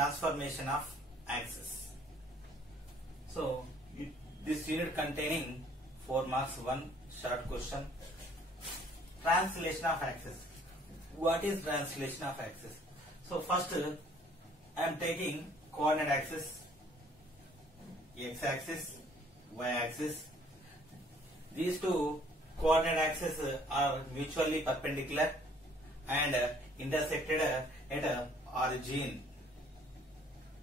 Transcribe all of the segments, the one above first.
transformation of axis. So this unit containing 4 marks, 1 short question. Translation of axis. What is translation of axis? So first I am taking coordinate axis, x axis, y axis. These two coordinate axes are mutually perpendicular and intersected at origin.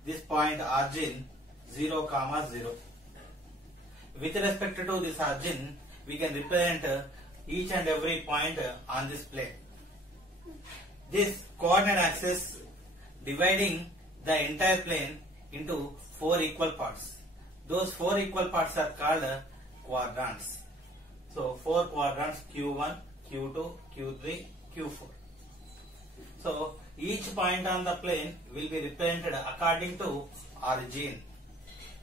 This point origin 0, 0. With respect to this origin, we can represent each and every point on this plane. This coordinate axis dividing the entire plane into 4 equal parts. Those 4 equal parts are called quadrants. So 4 quadrants, Q1, Q2, Q3, Q4. So each point on the plane will be represented according to origin.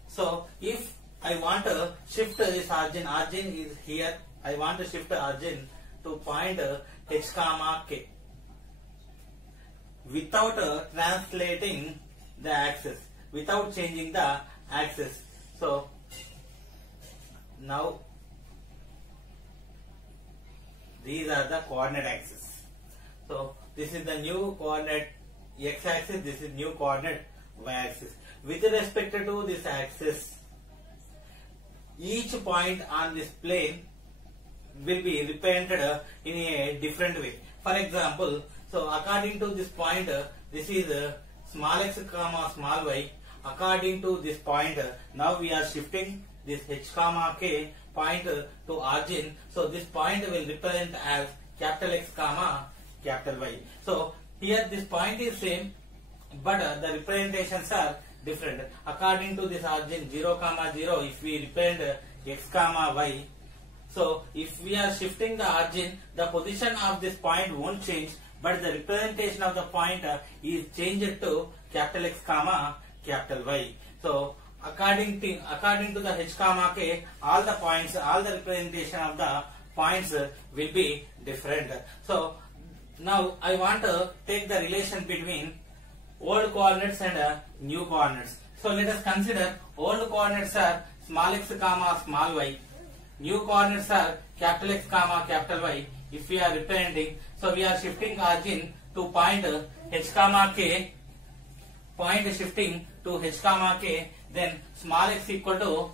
So if I want to shift this origin is here, I want to shift origin to point h comma k without translating the axis, without changing the axis. So now these are the coordinate axes. So this is the new coordinate x axis, this is new coordinate y axis. With respect to this axis, each point on this plane will be represented in a different way. For example, so according to this point, this is small x comma small y. According to this point, now we are shifting this h comma k point to origin. So this point will represent as capital X comma capital Y. So here this point is same, but the representations are different. According to this origin 0, 0, if we represent x comma y, so if we are shifting the origin, the position of this point won't change, but the representation of the point is changed to capital X comma capital Y. So according to the h comma k, all the points, all the representation of the points will be different. So now I want to take the relation between old coordinates and new coordinates. So let us consider old coordinates are small x comma small y, new coordinates are capital X comma capital Y. If we are representing, so we are shifting origin to point h comma k, point shifting to h comma k, then small x equal to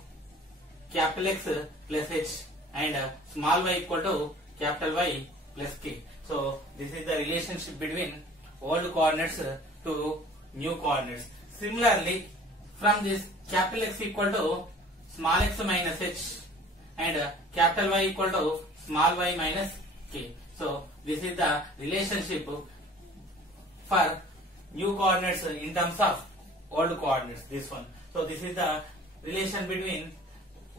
capital X plus h and small y equal to capital Y plus k. So this is the relationship between old coordinates to new coordinates. Similarly, from this capital X equal to small x minus h and capital Y equal to small y minus k. So this is the relationship for new coordinates in terms of old coordinates, this one. So this is the relation between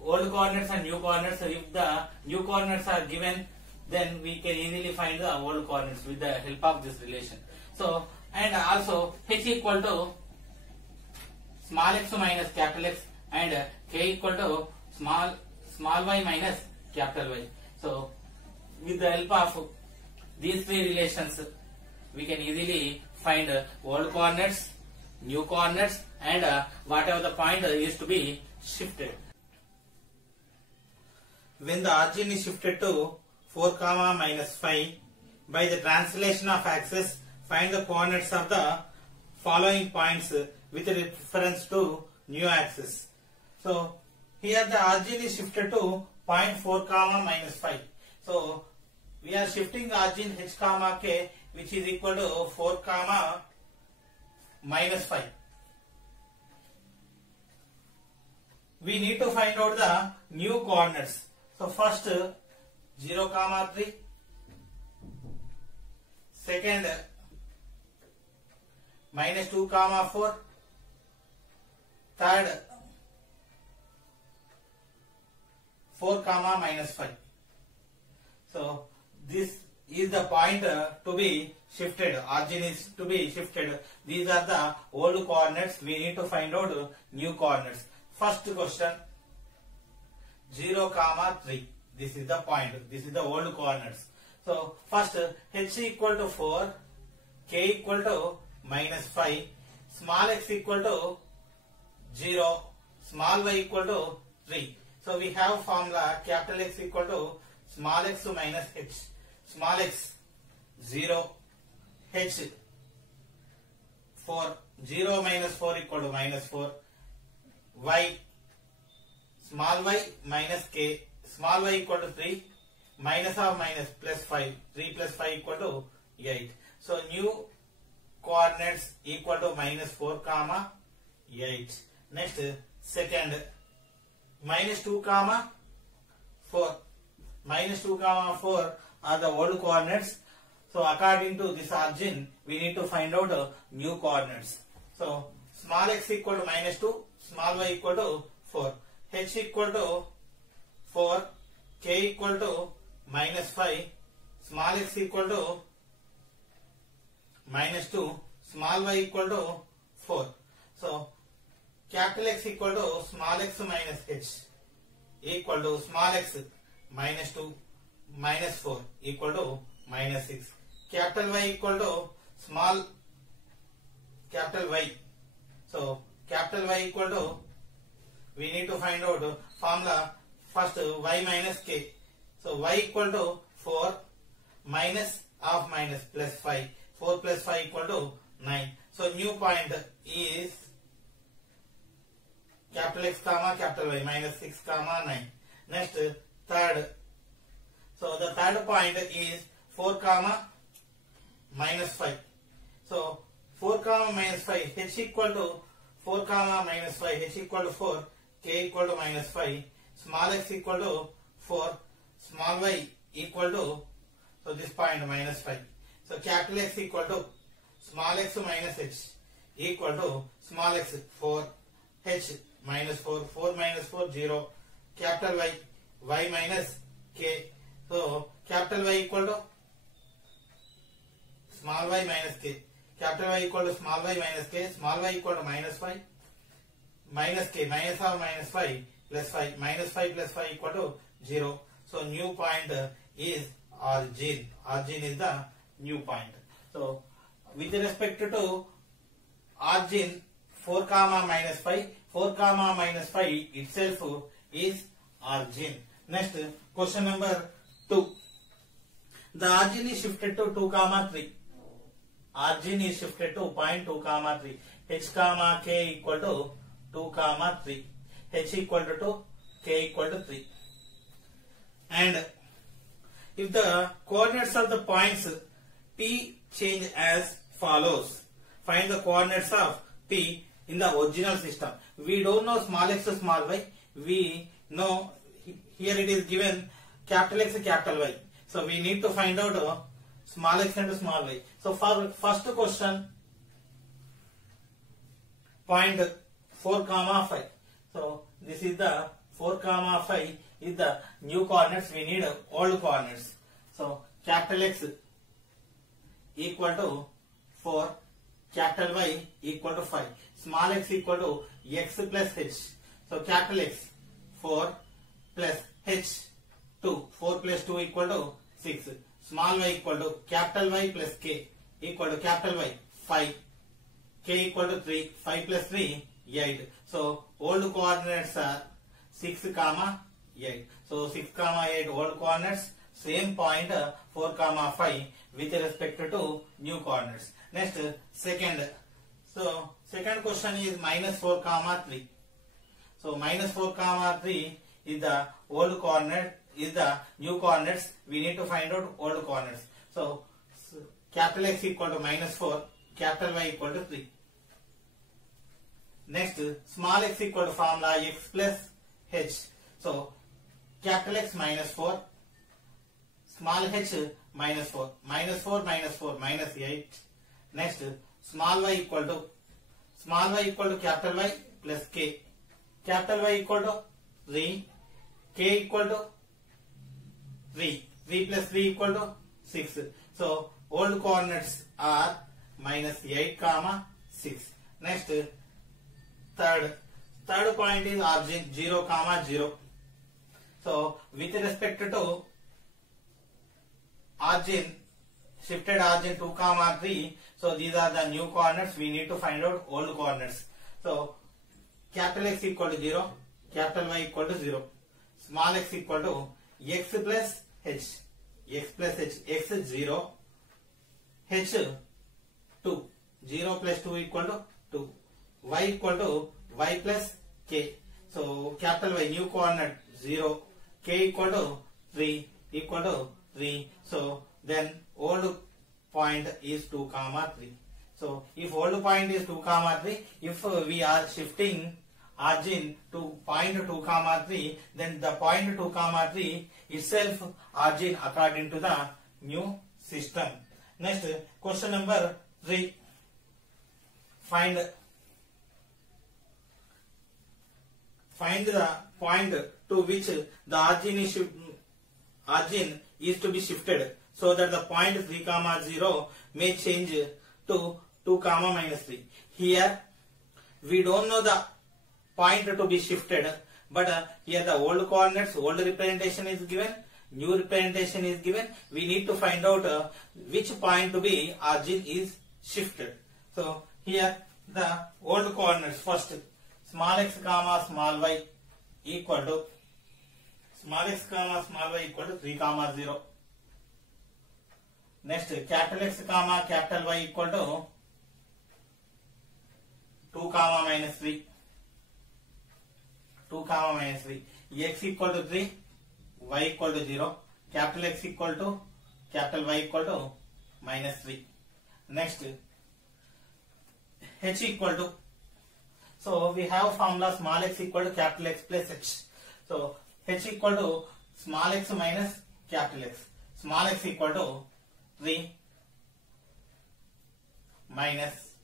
old coordinates and new coordinates. So if the new coordinates are given, then we can easily find the old coordinates with the help of this relation. So and also h equal to small x minus capital X and k equal to small y minus capital Y. So with the help of these three relations, we can easily find old coordinates, new coordinates, and whatever the point is to be shifted. When the origin is shifted to 4, minus 5, by the translation of axis, find the coordinates of the following points with reference to new axis. So here the origin is shifted to point 4, minus 5. So we are shifting origin h comma k, which is equal to 4, minus 5. We need to find out the new coordinates. So first 0, 3, second minus 2, 4, third 4, minus 5. So this is the point to be shifted, origin is to be shifted. These are the old coordinates. We need to find out new coordinates. First question 0, 3. This is the point. This is the old coordinates. So first h equal to 4, k equal to minus 5. small x equal to 0, small y equal to 3. So we have formula capital X equal to small x minus h. Small x 0, h 4, 0 minus 4 equal to minus 4, y small y minus k, small y equal to 3, minus of minus plus 5, 3 plus 5 equal to 8. So new coordinates equal to minus 4 comma 8. Next second minus 2 comma 4. Minus 2 comma 4 are the old coordinates. So according to this origin, we need to find out new coordinates. So small x equal to minus 2, small y equal to 4, h equal to 4, k equal to minus 5, small x equal to minus 2, small y equal to 4. So capital X equal to small x minus h equal to small x minus 2 minus 4 equal to minus 6. Capital Y equal to small capital Y. So capital Y equal to, we need to find out formula first y minus k. So y equal to 4 minus of minus plus 5. 4 plus 5 equal to 9. So new point is capital X comma capital Y minus 6 comma 9. Next third. So the third point is 4 comma minus 5. So 4 comma minus 5, h equal to 4 comma minus 5, h equal to 4, k equal to minus 5, small x equal to 4, small y equal to, so this point minus 5. So capital X equal to small x minus h equal to small x 4, h minus 4, 4 minus 4 0, capital Y, y minus k. So capital Y equal to small y minus k, capital Y equal to small y minus k, small y equal to minus 5, minus k, minus of minus 5 plus 5, minus 5 plus 5 equal to 0. So new point is origin. Origin is the new point. So with respect to origin 4 comma minus 5, 4 comma minus 5 itself is origin. Next question number 2. The origin is shifted to 2 comma 3. Origin is shifted to point 2 comma 3. H comma k equal to 2 comma 3. H equal to 2, k equal to 3. And if the coordinates of the points P change as follows, find the coordinates of P in the original system. We don't know small x to small y. We know here it is given capital X capital Y. So we need to find out small x and small y. So for first question, point 4 comma 5. So this is the 4 comma 5 is the new coordinates. We need old coordinates. So capital X equal to 4, capital Y equal to 5, small x equal to x plus h. So capital X 4 plus h 2, 4 plus 2 equal to 6, small y equal to capital Y plus k equal to capital Y 5, k equal to 3, 5 plus 3 8. So old coordinates are 6 comma 8. So 6 comma 8 old coordinates, same point 4 comma 5 with respect to new coordinates. Next second. So second question is minus 4 comma 3. So minus 4 comma 3 is the old coordinate, is the new coordinates. We need to find out old coordinates. So capital X equal to minus 4, capital Y equal to 3. Next small x equal to formula x plus h. So capital X minus 4, small h minus 4, minus 4 minus 4 minus 8. Next small y equal to capital Y plus k, capital Y equal to 3, k equal to 3, 3 plus 3 equal to 6. So old coordinates are minus 8 comma 6. Next third point is origin 0 comma 0. So with respect to origin, shifted origin 2 comma 3. So these are the new coordinates. We need to find out old coordinates. So capital X equal to 0, capital Y equal to 0, small x equal to x plus h, x plus h, x is 0, h 2, 0 plus 2 equal to 2, y equal to y plus k. So capital Y new coordinate 0, k equal to 3, equal to 3. So then old point is 2 comma 3. So if old point is 2 comma 3, if we are shifting origin to point 2 comma 3, then the point 2 comma 3 itself origin according to the new system. Next, question number 3. Find the point to which the origin is to be shifted, so that the point 3 comma 0 may change to 2 comma minus 3. Here we don't know the point to be shifted, but here the old coordinates, old representation is given, new representation is given. We need to find out which point to be origin is shifted. So here the old coordinates, first small x comma small y equal to small x comma small y equal to 3 comma 0. Next, capital X comma capital Y equal to 2 comma minus 3. 2 comma minus 3. X equal to 3, Y equal to 0. Capital X equal to capital Y equal to minus 3. Next, H equal to. So we have formula small x equal to capital X plus H. So H equal to small x minus capital X. Small x equal to 3 minus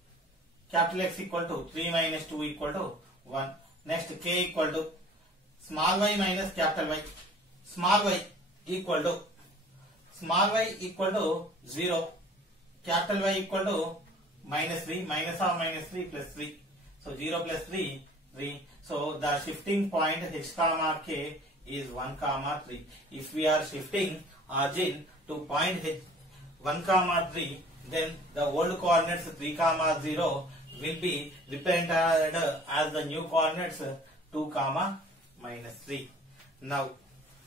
capital X equal to 3 minus 2 equal to 1. Next, k equal to small y minus capital Y. Small y equal to 0. Capital Y equal to minus 3. Minus of minus 3 plus 3. So 0 plus 3, 3. So the shifting point h comma k is 1 comma 3. If we are shifting origin to point h 1 comma 3, then the old coordinates 3 comma 0 will be represented as the new coordinates 2 comma minus 3. Now,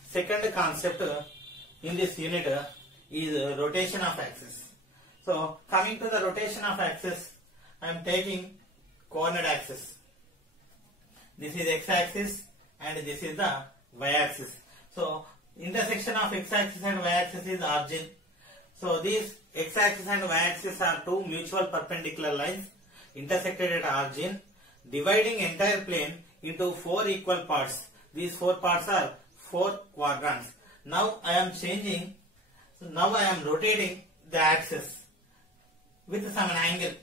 second concept in this unit is rotation of axis. So, coming to the rotation of axis, I am taking coordinate axis. This is x-axis and this is the y-axis. So, intersection of x-axis and y-axis is origin. So these x-axis and y-axis are two mutual perpendicular lines intersected at origin, dividing entire plane into 4 equal parts. These 4 parts are 4 quadrants. Now I am changing, now I am rotating the axis with some angle.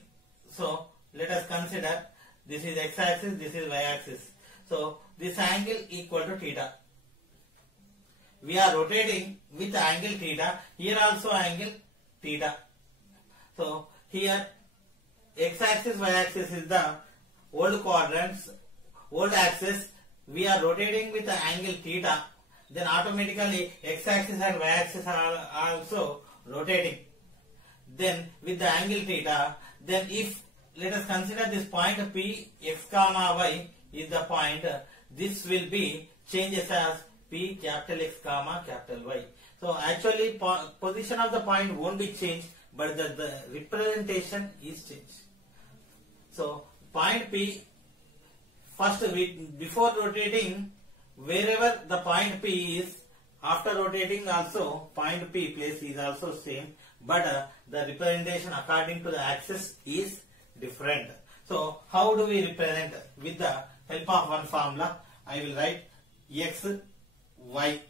So let us consider this is x-axis, this is y-axis. So this angle equal to theta. We are rotating with angle theta. Here also angle theta. So here x-axis, y-axis is the old quadrants, old axis. We are rotating with the angle theta. Then automatically x-axis and y-axis are also rotating. Then with the angle theta, then if let us consider this point P x comma y is the point, this will be changes as P capital X comma capital Y. So actually position of the point won't be changed, but the representation is changed. So point P, first before rotating, wherever the point P is, after rotating also point P place is also same, but the representation according to the axis is different. So how do we represent? With the help of one formula, I will write x, y,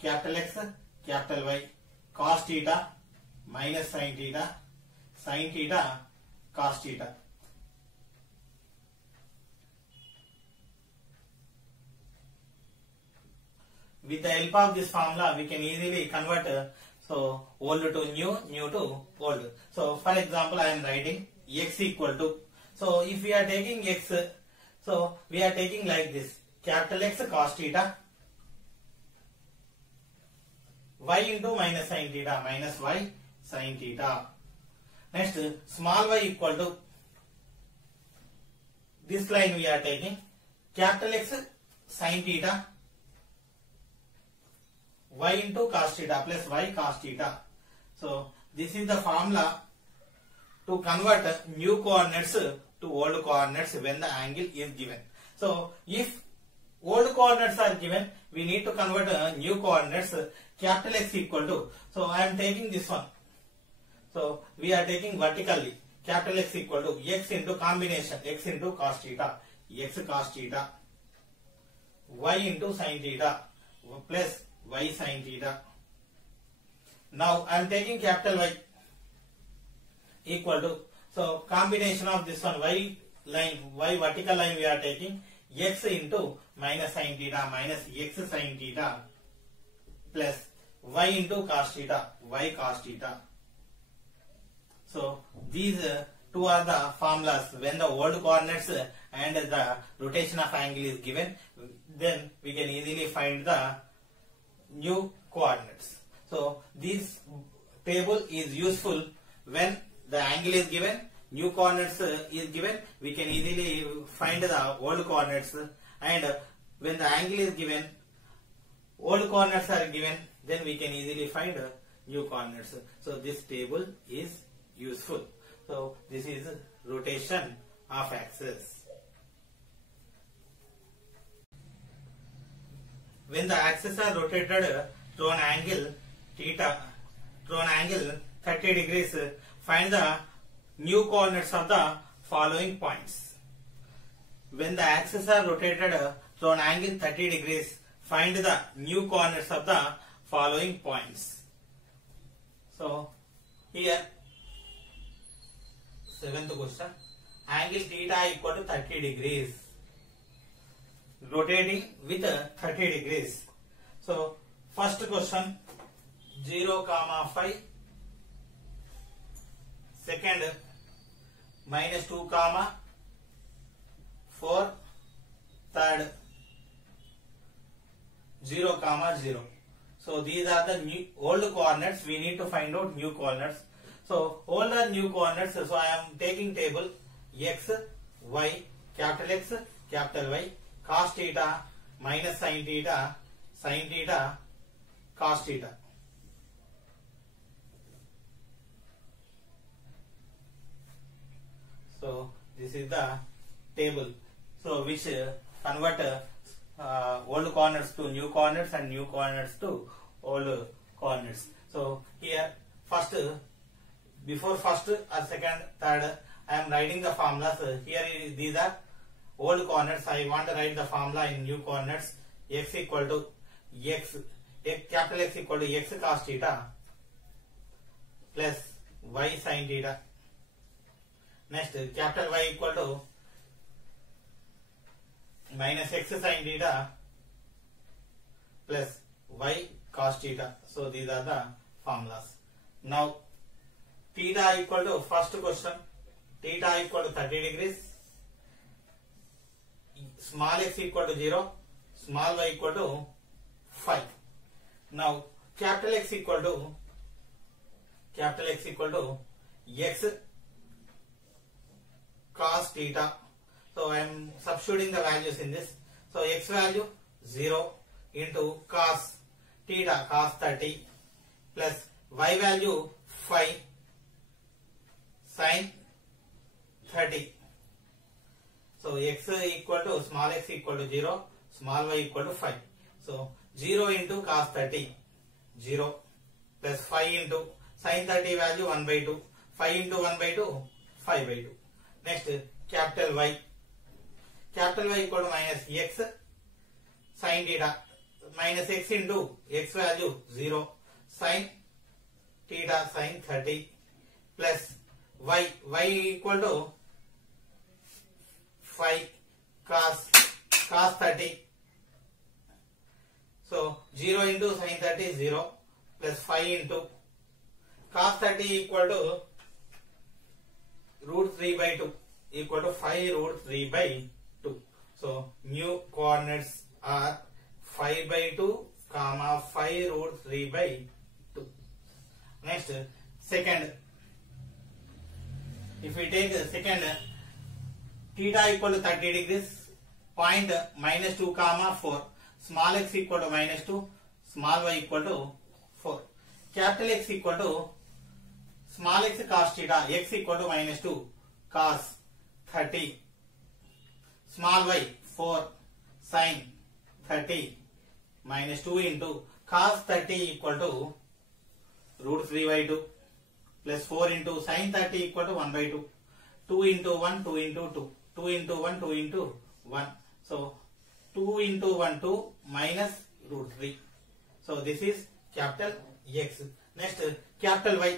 capital X, capital Y, cos theta minus sin theta, cos theta. With the help of this formula, we can easily convert so old to new, new to old. So for example, I am writing x equal to. So if we are taking x, so we are taking like this: capital X cos theta, y into minus sin theta, minus y sin theta. Next, small y equal to this line we are taking capital X sin theta y into cos theta plus y cos theta. So this is the formula to convert new coordinates to old coordinates when the angle is given. So if old coordinates are given, we need to convert new coordinates. Capital X equal to, so I am taking this one. So we are taking vertically. Capital X equal to x into combination x into cos theta, x cos theta, y into sin theta plus y sin theta. Now I am taking capital Y equal to, so combination of this one y line, y vertical line we are taking x into minus sin theta minus x sin theta plus y into cos theta, y cos theta. So these two are the formulas when the old coordinates and the rotation of angle is given, then we can easily find the new coordinates. So this table is useful when the angle is given, new coordinates is given, we can easily find the old coordinates, and when the angle is given, old coordinates are given, then we can easily find new coordinates. So this table is useful. So this is rotation of axis. When the axes are rotated to an angle theta, to an angle 30 degrees, find the new coordinates of the following points. When the axes are rotated to an angle 30 degrees, find the new coordinates of the following points. So here, 7th question, angle theta equal to 30 degrees, rotating with 30 degrees. So first question, 0, 5, second minus 2, 4, third 0, 0. So these are the new old coordinates. We need to find out new coordinates. So old and new coordinates. So I am taking table x, y, capital X, capital Y, cos theta minus sin theta, cos theta. So this is the table. So which convert old coordinates to new coordinates and new coordinates to old coordinates. So here first, before first or second, third, I am writing the formulas. Here these are old coordinates. I want to write the formula in new coordinates. X equal to x, capital X equal to x cos theta plus y sin theta. Next, capital Y equal to minus x sin theta plus y cos theta. So these are the formulas. Now theta equal to, first question, theta equal to 30 degrees, small x equal to 0, small y equal to 5. Now capital X equal to x cos theta. So I am substituting the values in this. So x value 0 into cos theta, cos 30, plus y value 5 sin 30. So x equal to, small x equal to 0, small y equal to 5. So 0 into cos 30, 0, plus 5 into sin 30 value 1 by 2, 5 into 1 by 2, 5 by 2. Next, capital Y. Capital Y equal to minus x sin theta, minus x into x value 0, sin theta sin 30, plus y equal to 5 cos 30. So 0 into sin 30 0, plus 5 into cos 30 equal to root 3 by 2, equal to 5 root 3 by 2. So new coordinates are 5 by 2, 5 root 3 by 2. Next, second, If we take second, theta equal to 30 degrees, point minus 2 comma 4, small x equal to minus 2, small y equal to 4. Capital X equal to small x cos theta, x equal to minus 2 cos 30, small y 4 sin 30 minus 2 into cos 30 equal to root 3 by 2 plus 4 into sin 30 equal to 1 by 2. 2 into 1, 2 into 2. 2 into 1, 2 into 1. So 2 into 1, 2 minus root 3. So this is capital X. Next, capital Y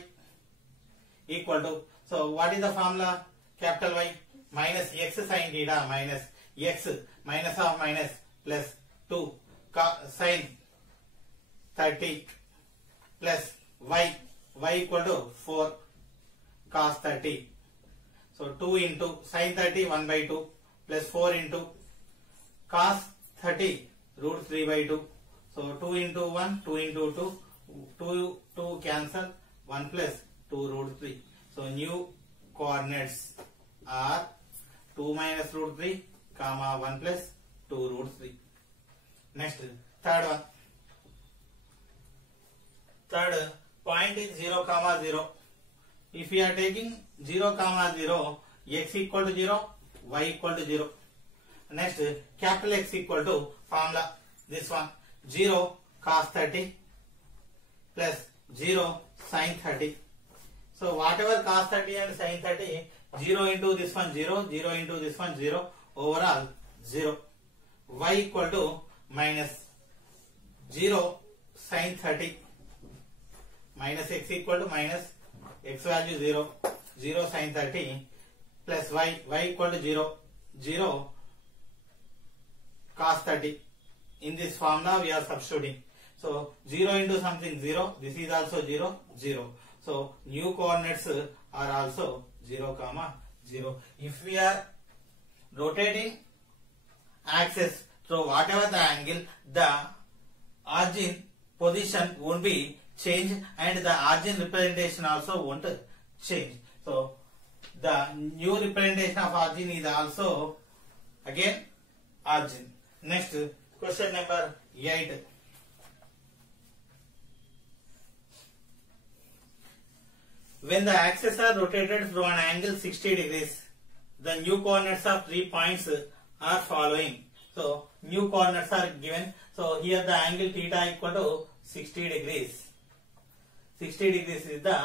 equal to, so what is the formula? Capital Y minus x sin theta minus x minus of minus plus 2 sin 30 plus y equal to 4 cos 30. So 2 into sin 30 1 by 2 plus 4 into cos 30 root 3 by 2. So 2 into 1, 2 into 2, 2 cancel, 1 plus 2 root 3. So new coordinates are 2 minus root 3 comma 1 plus 2 root 3. Next, third one. Third point is 0 comma 0. If we are taking 0 comma 0, x equal to 0, y equal to 0. Next, capital X equal to formula, this one, 0 cos 30 plus 0 sin 30. So whatever cos 30 and sin 30, 0 into this one 0, 0 into this one 0, overall 0. Y equal to minus 0 sin 30 minus x equal to minus x value 0, 0 sin 30 plus y equal to 0, 0 cos 30. In this formula we are substituting. So 0 into something 0, this is also 0, 0. So new coordinates are also 0 comma 0. If we are rotating axis through whatever the angle, the origin position won't be changed and the origin representation also won't change. So the new representation of origin is also again origin. Next, question number 8. When the axes are rotated through an angle 60 degrees, the new coordinates of 3 points are following. So new coordinates are given. So here the angle theta equal to 60 degrees. 60 degrees is the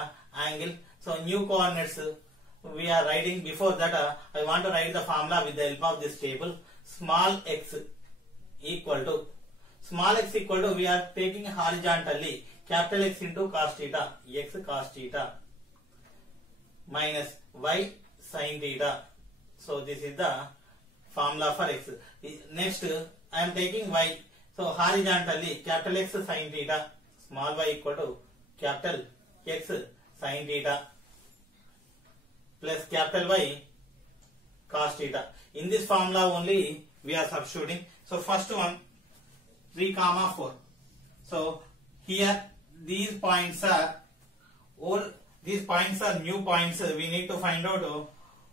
angle. So new coordinates we are writing. Before that I want to write the formula with the help of this table. Small x equal to, small x equal to, we are taking horizontally, capital X into cos theta, x cos theta minus y sin theta. So this is the formula for x. Next I am taking y. So horizontally, capital X sin theta, small y equal to capital X sin theta plus capital Y cos theta. In this formula only we are substituting. So first one 3 comma 4. So here these points are old, these points are new points. We need to find out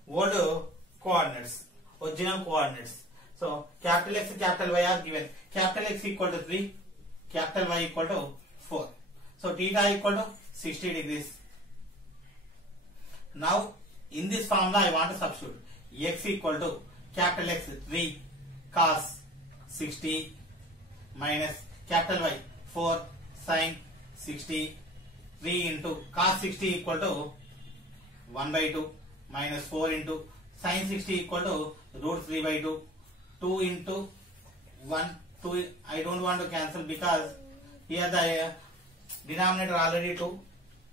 old coordinates, original coordinates. So capital X, capital Y are given. Capital X equal to 3, capital Y equal to 4. So theta equal to 60 degrees. Now in this formula I want to substitute x equal to capital X 3 cos 60 minus capital Y 4 sin 60, 3 into cos 60 equal to 1 by 2 minus 4 into sin 60 equal to root 3 by 2, 2 into 1, 2, I don't want to cancel because here the denominator already 2,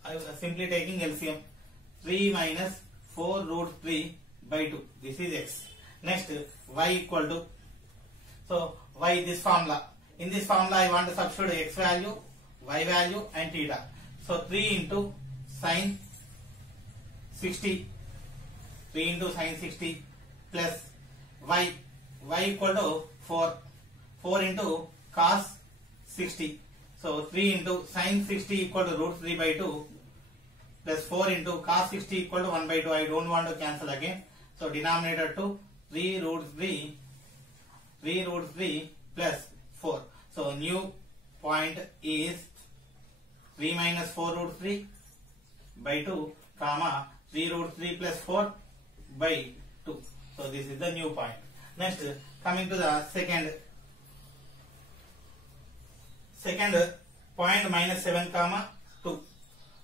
I was simply taking LCM, 3 minus 4 root 3 by 2, this is x. Next y equal to, so y this formula, in this formula I want to substitute x value, y value and theta. So 3 into sin 60, 3 into sin 60 plus y equal to 4, 4 into cos 60. So 3 into sin 60 equal to root 3 by 2 plus 4 into cos 60 equal to 1 by 2. I don't want to cancel again. So denominator 2, 3 root 3 plus 4. So new point is 3 minus 4 root 3 by 2, comma 3 root 3 plus 4 by 2. So this is the new point. Next, coming to the second point minus 7 comma 2.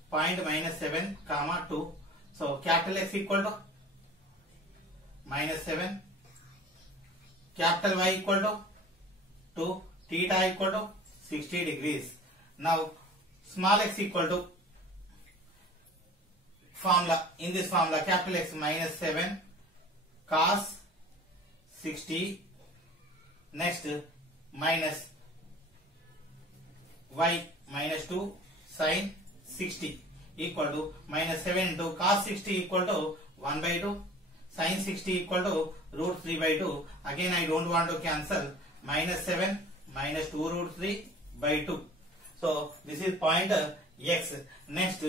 Point minus 7 comma 2. So capital X equal to minus 7. Capital Y equal to 2. Theta equal to 60 degrees. Now small x equal to formula. In this formula, capital X minus 7 cos 60. Next minus y minus 2 sin 60 equal to minus 7 into cos 60 equal to 1 by 2. Sin 60 equal to root 3 by 2. Again I don't want to cancel. Minus 7 minus 2 root 3 by 2. So this is point x. Next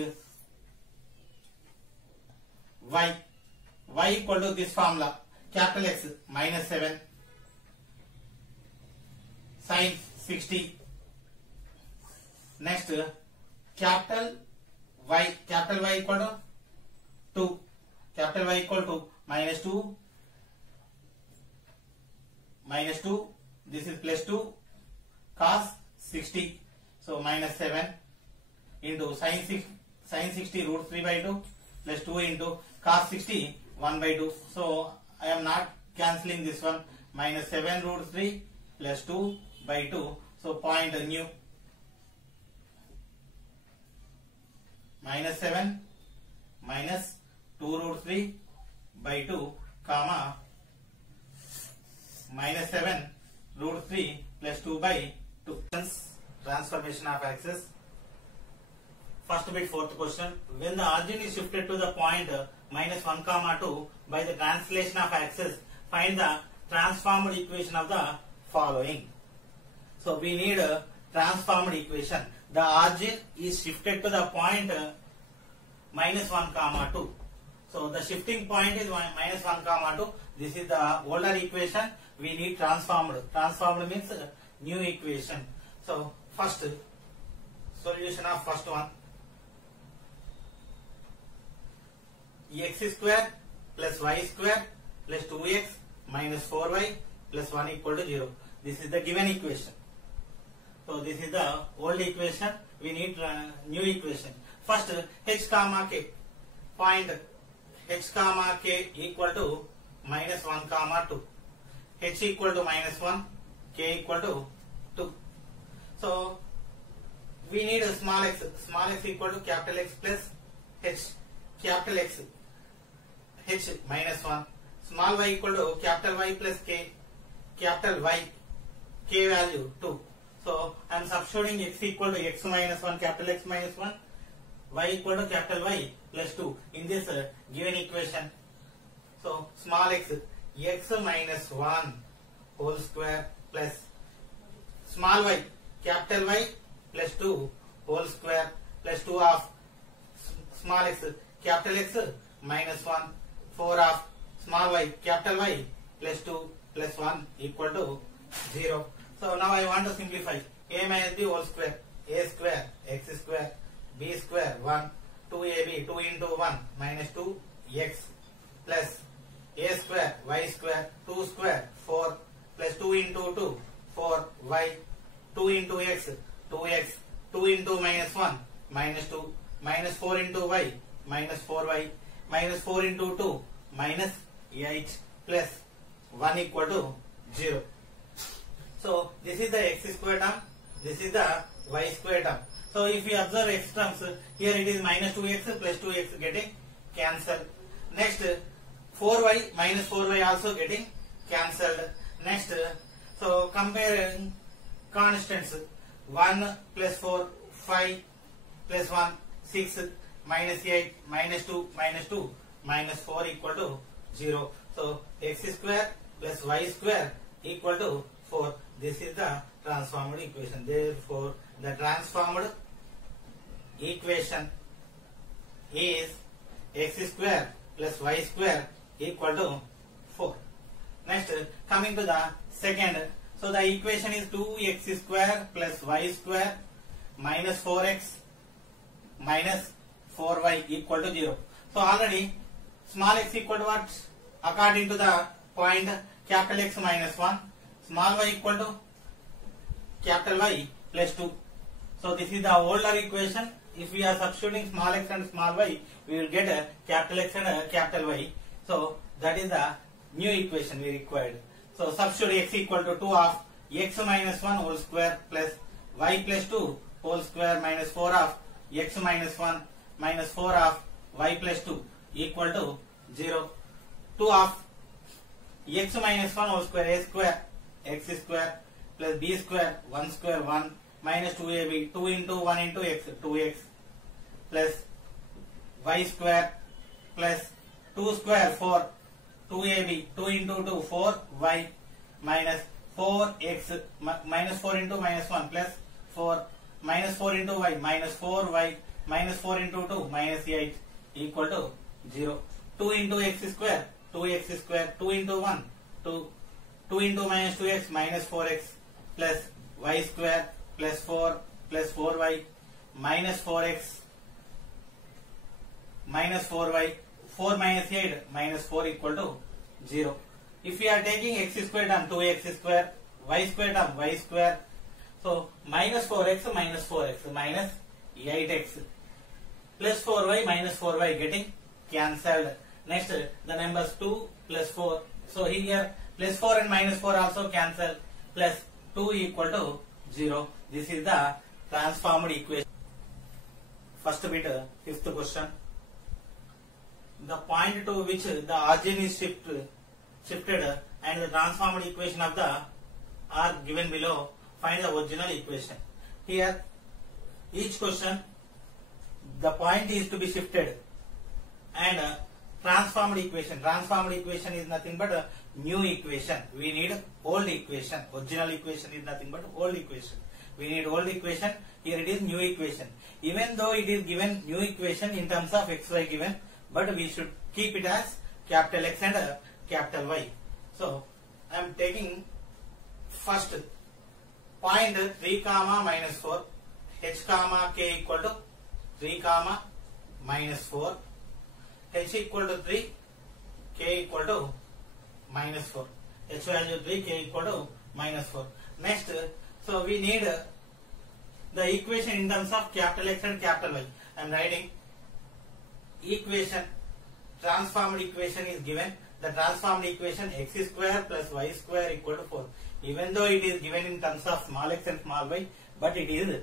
y. Y equal to this formula. Capital X minus 7 sin 60. Next capital Y equal to 2. Capital Y equal to minus 2. This is plus 2 cos 60. So minus 7 into sin 60 root 3 by 2 plus 2 into cos 60 1 by 2. So I am not cancelling this one. Minus 7 root 3 plus 2 by 2. So point new. Minus 7 minus 2 root 3 by 2 comma minus 7 root 3 plus 2 by 2. Transformation of axis. First bit, fourth question. When the origin is shifted to the point minus 1 comma 2 by the translation of axis, find the transformed equation of the following. So we need a transformed equation. The origin is shifted to the point minus 1 comma 2. So the shifting point is minus 1 comma 2. This is the older equation. We need transformed. Transformed means new equation. So first solution of first one. X square plus y square plus 2x minus 4y plus 1 equal to 0. This is the given equation. So this is the old equation. We need new equation. First h comma k. Point h comma k equal to minus 1 comma 2. H equal to minus 1, k equal to 2. So we need a small x. Small x equal to capital X plus h. Capital X h minus 1. Small y equal to capital Y plus k. Capital Y k value 2. So I am substituting x equal to x minus 1, capital X minus 1, y equal to capital Y plus 2 in this given equation. So small x minus 1 whole square plus small y capital Y plus 2 whole square plus 2 of small x capital X minus 1 4 of small y capital Y plus 2 plus 1 equal to 0. So now I want to simplify. A minus b whole square, a square x square b square 1 2ab 2 into 1 minus 2x plus a square y square 2 square 4 plus 2 into 2 4y 2 into x 2x 2 into minus 1 minus 2 minus 4 into y minus 4y minus 4 into 2 minus 8 plus 1 equal to 0. So this is the x square term, this is the y square term. So if you observe x terms, here it is minus 2x plus 2x getting cancelled. Next 4y minus 4y also getting cancelled. Next, so comparing constants, 1 plus 4 5 plus 1 6 minus 8 minus 2 minus 4 equal to 0. So x square plus y square equal to 4. This is the transformed equation. Therefore the transformed equation is x square plus y square equal to 4. Next, coming to the second, so the equation is 2x square plus y square minus 4x minus 4y equal to 0. So already small x equal to what? According to the point capital X minus 1, small y equal to capital Y plus 2. So this is the older equation. If we are substituting small x and small y, we will get a capital X and a capital Y. So that is the new equation we required. So substitute x equal to 2 of x minus 1 whole square plus y plus 2 whole square minus 4 of x minus 1 minus 4 of y plus 2 equal to 0. 2 of x minus 1 whole square a square x square plus b square 1 square 1 minus 2ab 2 into 1 into x 2x plus y square plus 2 square 4 2ab 2 into 2 4y minus 4x minus 4 into minus 1 plus 4 minus 4 into y minus 4y minus 4 into 2 minus 8 equal to 0. 2 into x square 2x square 2 into 1 2 into minus 2x minus 4x plus y square plus 4 plus 4y minus 4x minus 4y 4 minus 8 minus 4 equal to 0. If we are taking x square term 2x square, y square term y square, so minus 4x minus 4x minus 8x plus 4y minus 4y getting cancelled. Next, the numbers 2 plus 4. So here plus 4 and minus 4 also cancel, plus 2 equal to 0. This is the transformed equation. First bit, fifth question. The point to which the origin is shifted and the transformed equation of the are given below. Find the original equation. Here, each question, the point is to be shifted and transformed equation. Transformed equation is nothing but a new equation. We need old equation. Original equation is nothing but old equation. We need old equation. Here it is new equation. Even though it is given new equation in terms of xy given, but we should keep it as capital X and capital Y. So I am taking first point 3 comma minus 4, h comma k equal to 3 comma minus 4, h equal to 3, k equal to minus 4, h value 3, k equal to minus 4. Next, so we need the equation in terms of capital X and capital Y. I am writing equation, transformed equation is given. The transformed equation x square plus y square equal to 4. Even though it is given in terms of small x and small y, but it is,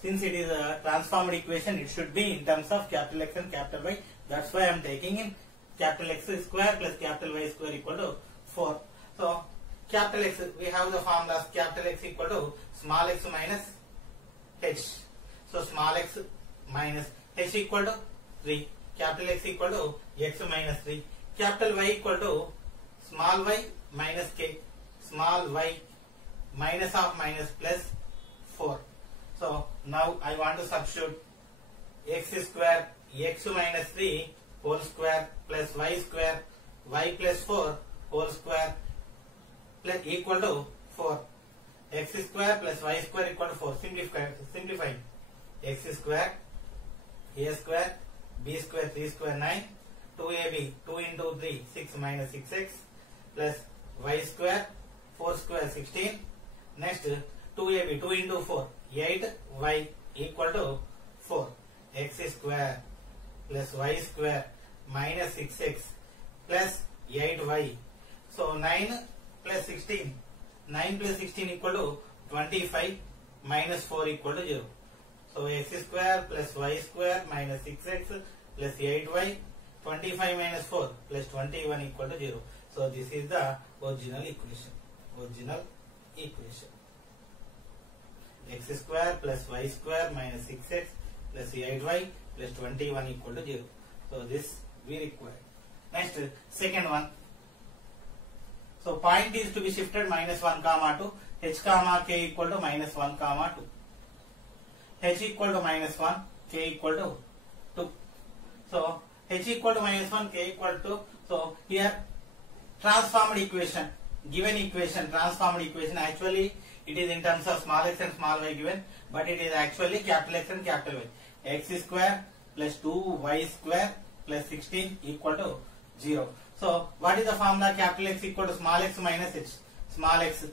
since it is a transformed equation, it should be in terms of capital X and capital Y. That's why I am taking in capital X square plus capital Y square equal to 4. So capital X, we have the formulas capital X equal to small x minus h. So small x minus h equal to 3. Capital X equal to x minus 3. Capital Y equal to small y minus k. Small y minus of minus plus 4. So now I want to substitute x square x minus 3 whole square plus y square y plus 4 whole square plus equal to 4. X square plus y square equal to 4. Simplifying. X square a square b square 3 square 9, 2ab 2 into 3 6 minus 6x plus y square 4 square 16. Next 2ab 2 into 4 8 y equal to 4. X square plus y square minus 6x plus 8y. So 9 plus 16. 9 plus 16 equal to 25 minus 4 equal to 0. So x square plus y square minus 6x plus 8y, 25 minus 4 plus 21 equal to 0. So this is the original equation. Original equation. X square plus y square minus 6x plus 8y plus 21 equal to 0. So this we require. Next, second one. So point is to be shifted minus 1 comma 2, h comma k equal to minus 1 comma 2. H equal to minus 1, k equal to 2. So h equal to minus 1, k equal to, so here transformed equation, given equation, transformed equation, actually it is in terms of small x and small y given, but it is actually capital X and capital Y. X square plus 2y square plus 16 equal to 0. So what is the formula? Capital X equal to small x minus h, small x,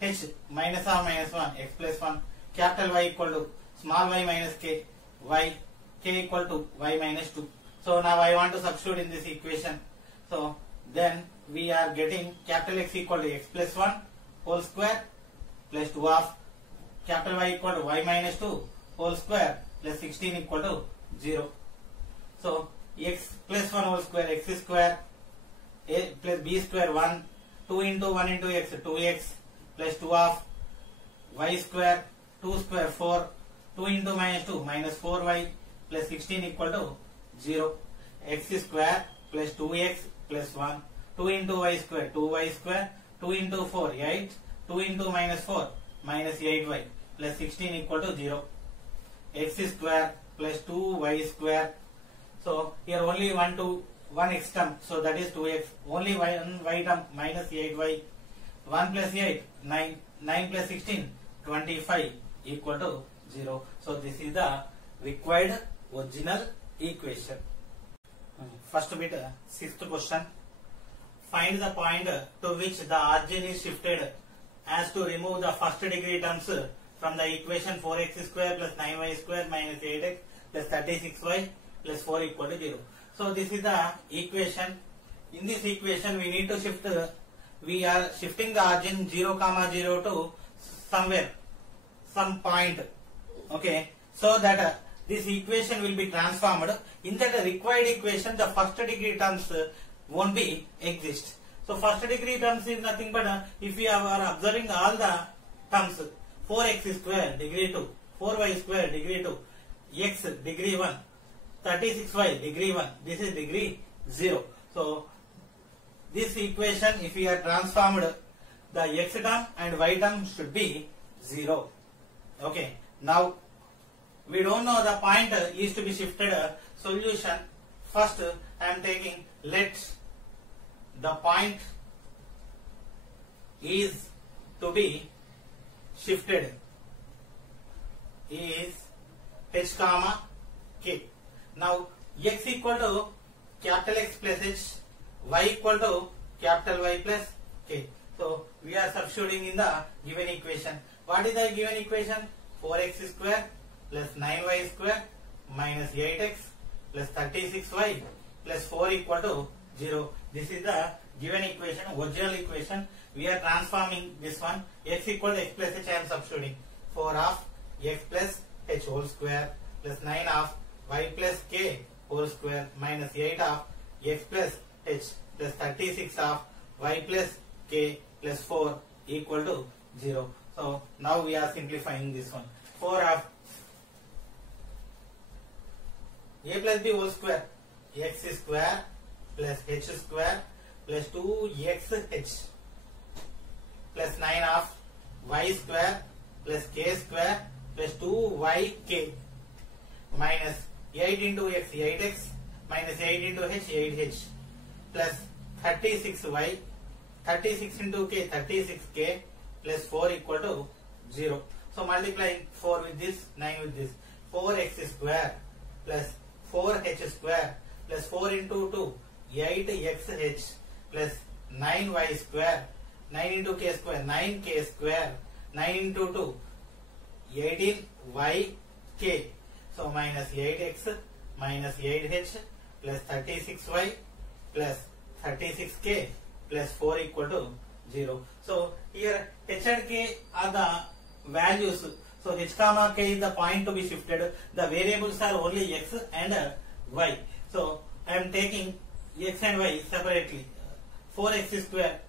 h minus or minus 1, x plus 1, capital Y equal to small y minus k, y, k equal to y minus 2. So now I want to substitute in this equation. So then we are getting capital X equal to x plus 1 whole square plus 2 of capital Y equal to y minus 2 whole square plus 16 equal to 0. So x plus 1 whole square, x square, a plus b square 1, 2 into 1 into x, 2x plus 2 of y square, 2 square 4, 2 into minus 2 minus 4y plus 16 equal to 0. X square plus 2x plus 1, 2 into y square, 2y square, 2 into 4, 8, 2 into minus 4 minus 8y plus 16 equal to 0. X square plus 2y square. So here only one x term, so that is 2x. Only one y term minus 8y. 1 plus 8, 9. 9 plus 16, 25 equal to 0. So this is the required original equation. First bit, sixth question. Find the point to which the origin is shifted as to remove the first degree terms from the equation 4x square plus 9y square minus 8x plus 36y plus 4 equal to 0. So this is the equation. In this equation we need to shift, we are shifting the origin 0, 0 to somewhere, some point. Okay, so that this equation will be transformed. In that required equation, the first degree terms won't be exist. So first degree terms is nothing but if we are observing all the terms, 4x square degree 2, 4y square degree 2, x degree 1, 36y degree 1, this is degree 0. So this equation, if we are transformed, the x term and y term should be 0. Okay, now we don't know the point is to be shifted. Solution, first I am taking, let the point is to be shifted is h comma k. Now x equal to capital X plus h, y equal to capital Y plus k. So we are substituting in the given equation. What is the given equation? 4x square plus 9y square minus 8x plus 36y plus 4 equal to 0. This is the given equation, original equation. We are transforming this one. X equal to x plus h, I am substituting. 4 of x plus h whole square plus 9 of y plus k whole square minus 8 of x plus h plus 36 of y plus k plus 4 equal to 0. So now we are simplifying this one. 4 of a plus b whole square, x square plus h square plus 2xh plus 9 of y square plus k square plus 2yk minus 8 into x, 8x minus 8 into h, 8h plus 36y, 36 into k, 36k plus 4 equal to 0. So multiplying 4 with this, 9 with this, 4x square plus 4h square plus 4 into 2, 8xh plus 9y square, 9 into k square, 9k square, 9 into 2, 18yk. So minus 8x minus 8h plus 36y plus 36k plus 4 equal to 0. So here h and k are the values. So h comma k is the point to be shifted. The variables are only x and y. So I am taking x and y separately. 4x square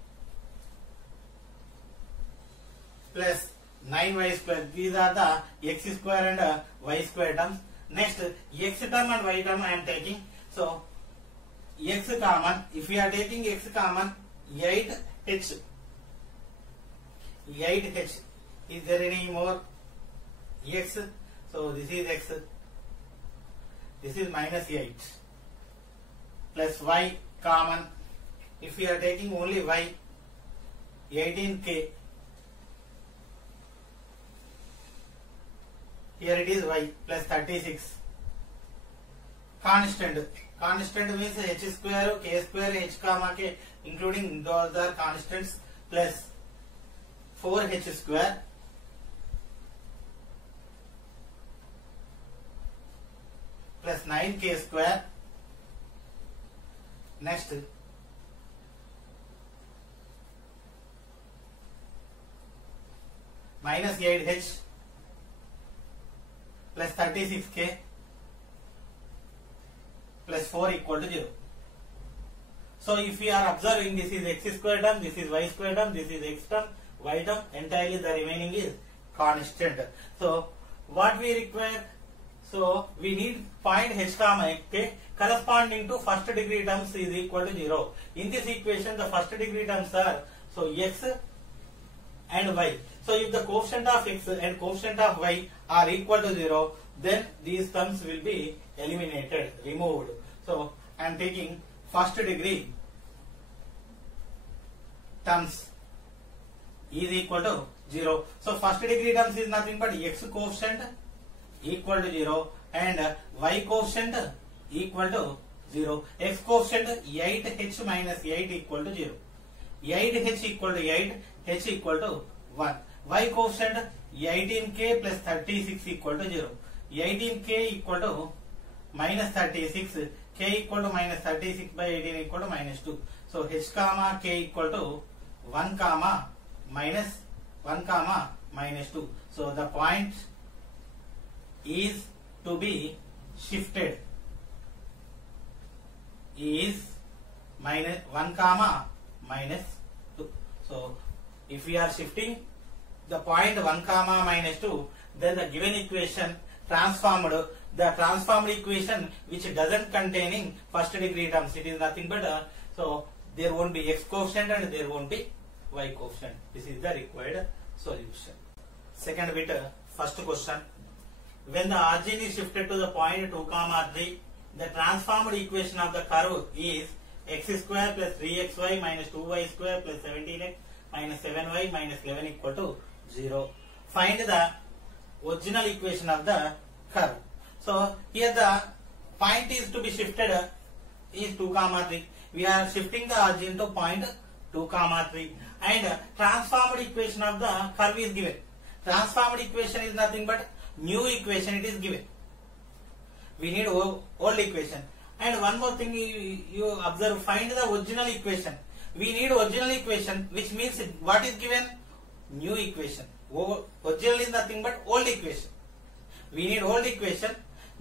plus 9y square. These are the x square and y square terms. Next, x term and y term I am taking. So x common. If we are taking x common, 8h. 8h. Is there any more x? So this is x. This is minus 8. plus y common. If we are taking only y, 18k. Here it is y plus 36. Constant. Constant means h square, k square, h comma k, including those are constants, plus 4h square plus 9k square. Next, minus 8h plus 36k plus 4 equal to 0. So if we are observing, this is x square term, this is y square term, this is x term, y term, entirely the remaining is constant. So what we require? So we need point h comma k corresponding to first degree terms is equal to 0. In this equation, the first degree terms are so x and y. So if the coefficient of x and coefficient of y are equal to 0, then these terms will be eliminated, removed. So I am taking first degree terms is equal to 0. So first degree terms is nothing but x coefficient equal to 0 and y coefficient equal to 0. X coefficient 8h minus 8 equal to 0. 8h equal to 8, h equal to 1. Y coefficient 18k plus 36 equal to 0. 18k equal to minus 36, k equal to minus 36 by 18 equal to minus 2. So h comma k equal to 1 comma minus 1 comma minus 2. So the point is to be shifted is minus 1 comma minus 2. So if we are shifting the point 1 comma minus 2, then the given equation transformed, the transformed equation which doesn't containing first degree terms, it is nothing but so there won't be x coefficient and there won't be y coefficient. This is the required solution. Second bit, first question. When the origin is shifted to the point 2 comma 3, the transformed equation of the curve is x square plus 3xy minus 2y square plus 17x minus 7y minus 11 equal to 0. Find the original equation of the curve. So here the point is to be shifted is 2 comma 3. We are shifting the origin to point 2 comma 3 and transformed equation of the curve is given. Transformed equation is nothing but new equation it is given. We need old equation. And one more thing you observe, find the original equation. We need original equation, which means what is given? New equation. Original is nothing but old equation. We need old equation.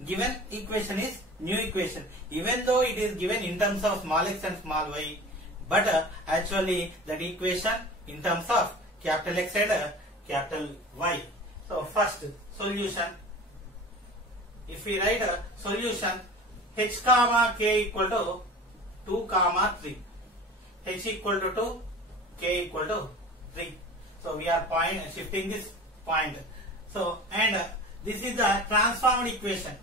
Given equation is new equation. Even though it is given in terms of small x and small y, but actually that equation in terms of capital X and capital Y. So first solution. If we write a solution, h comma k equal to 2 comma 3. H equal to 2, k equal to 3. So we are shifting this point. So and this is the transformed equation.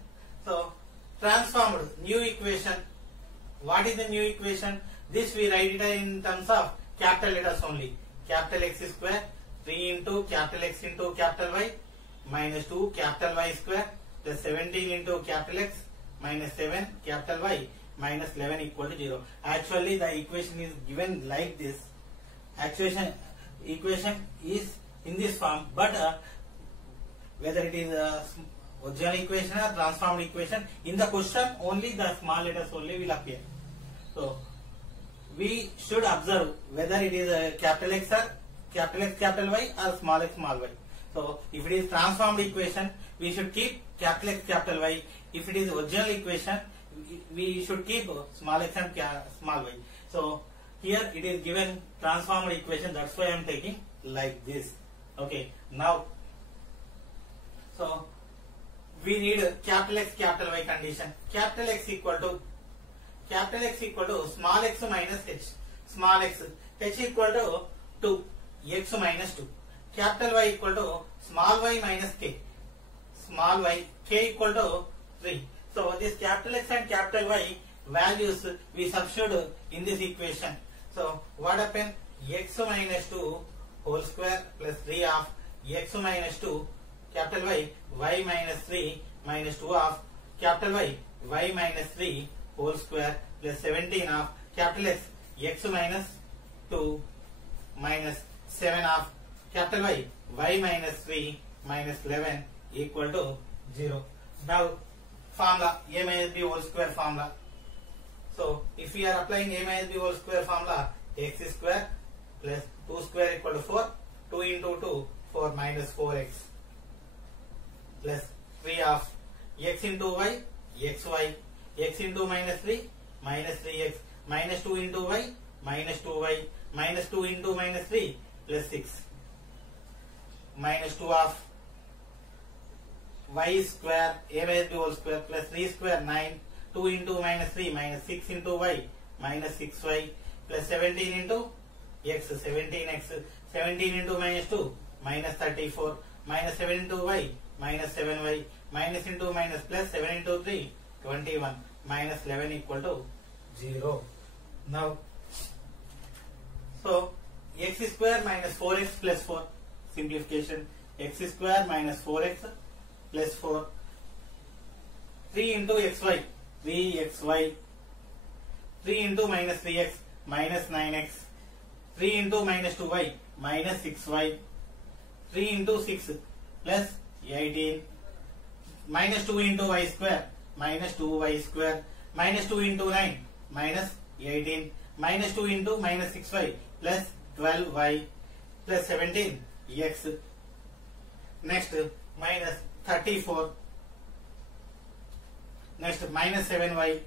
So transformed new equation. What is the new equation? This we write it in terms of capital letters only. Capital X square 3 into capital X into capital Y minus 2 capital Y square plus 17 into capital X minus 7 capital Y minus 11 equal to 0. Actually the equation is given like this. Equation is in this form, but whether it is original equation or transformed equation, in the question only the small letters only will appear. So we should observe whether it is a capital X or capital X capital Y or small x small y. So if it is transformed equation, we should keep capital X capital Y. If it is original equation, we should keep small x and small y. So here it is given transformed equation, that's why I am taking like this. Okay, now so we need capital X capital Y condition. Capital X equal to small x minus h. Small x, h equal to 2, x minus 2. Capital Y equal to small y minus k. Small y, k equal to 3. So this capital X and capital Y values we substitute in this equation. So what happened? X minus 2 whole square plus 3 of x minus 2 capital Y minus 3 minus 2 of capital Y minus 3 whole square plus 17 of capital X minus 2 minus 7 of capital Y minus 3 minus 11 equal to 0. Now formula A minus B whole square formula. So if we are applying A minus B whole square formula, x square plus 2 square equal to 4, 2 into 2, 4 minus 4x plus 3 of x into y, xy, x into minus 3, minus 3x, minus 2 into y, minus 2y, minus 2 into minus 3, plus 6, minus 2 of y square, a minus b whole square, plus 3 square, 9, 2 into minus 3, minus 6 into y, minus 6y, plus 17 into x, 17x, 17 into minus 2, minus 34, minus 7 into y, minus 7y, minus into minus plus 7 into 3, 21, minus 11 equal to 0. Now, so x square minus 4x plus 4, simplification, x square minus 4x plus 4, 3 into xy, 3xy, 3 into minus 3x, minus 9x, 3 into minus 2y, minus 6y, 3 into 6 plus 18, minus 2 into y square, minus 2y square, minus 2 into 9, minus 18, minus 2 into minus 6y, plus 12y, plus 17 x. Next, minus 34. Next, minus 7y.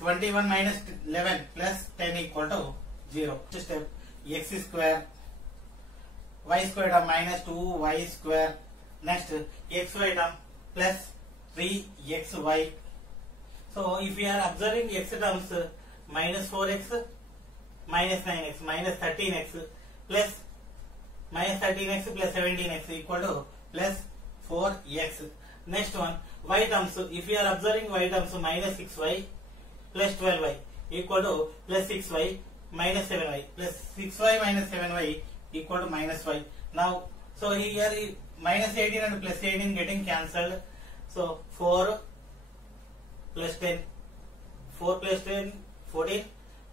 21 minus 11 plus 10 equal to 0. Step, x square, y square term minus 2y square. Next, xy term plus 3xy. So, if we are observing x terms, minus 4x, minus 9x, minus 13x plus minus 13x plus 17x equal to plus 4x. Next one, y terms, if we are observing y terms, minus 6y plus 12y equal to plus 6y minus 7y plus 6y minus 7y equal to minus y. Now, so here minus 18 and plus 18 getting cancelled. So 4 plus 10, 4 plus 10, 14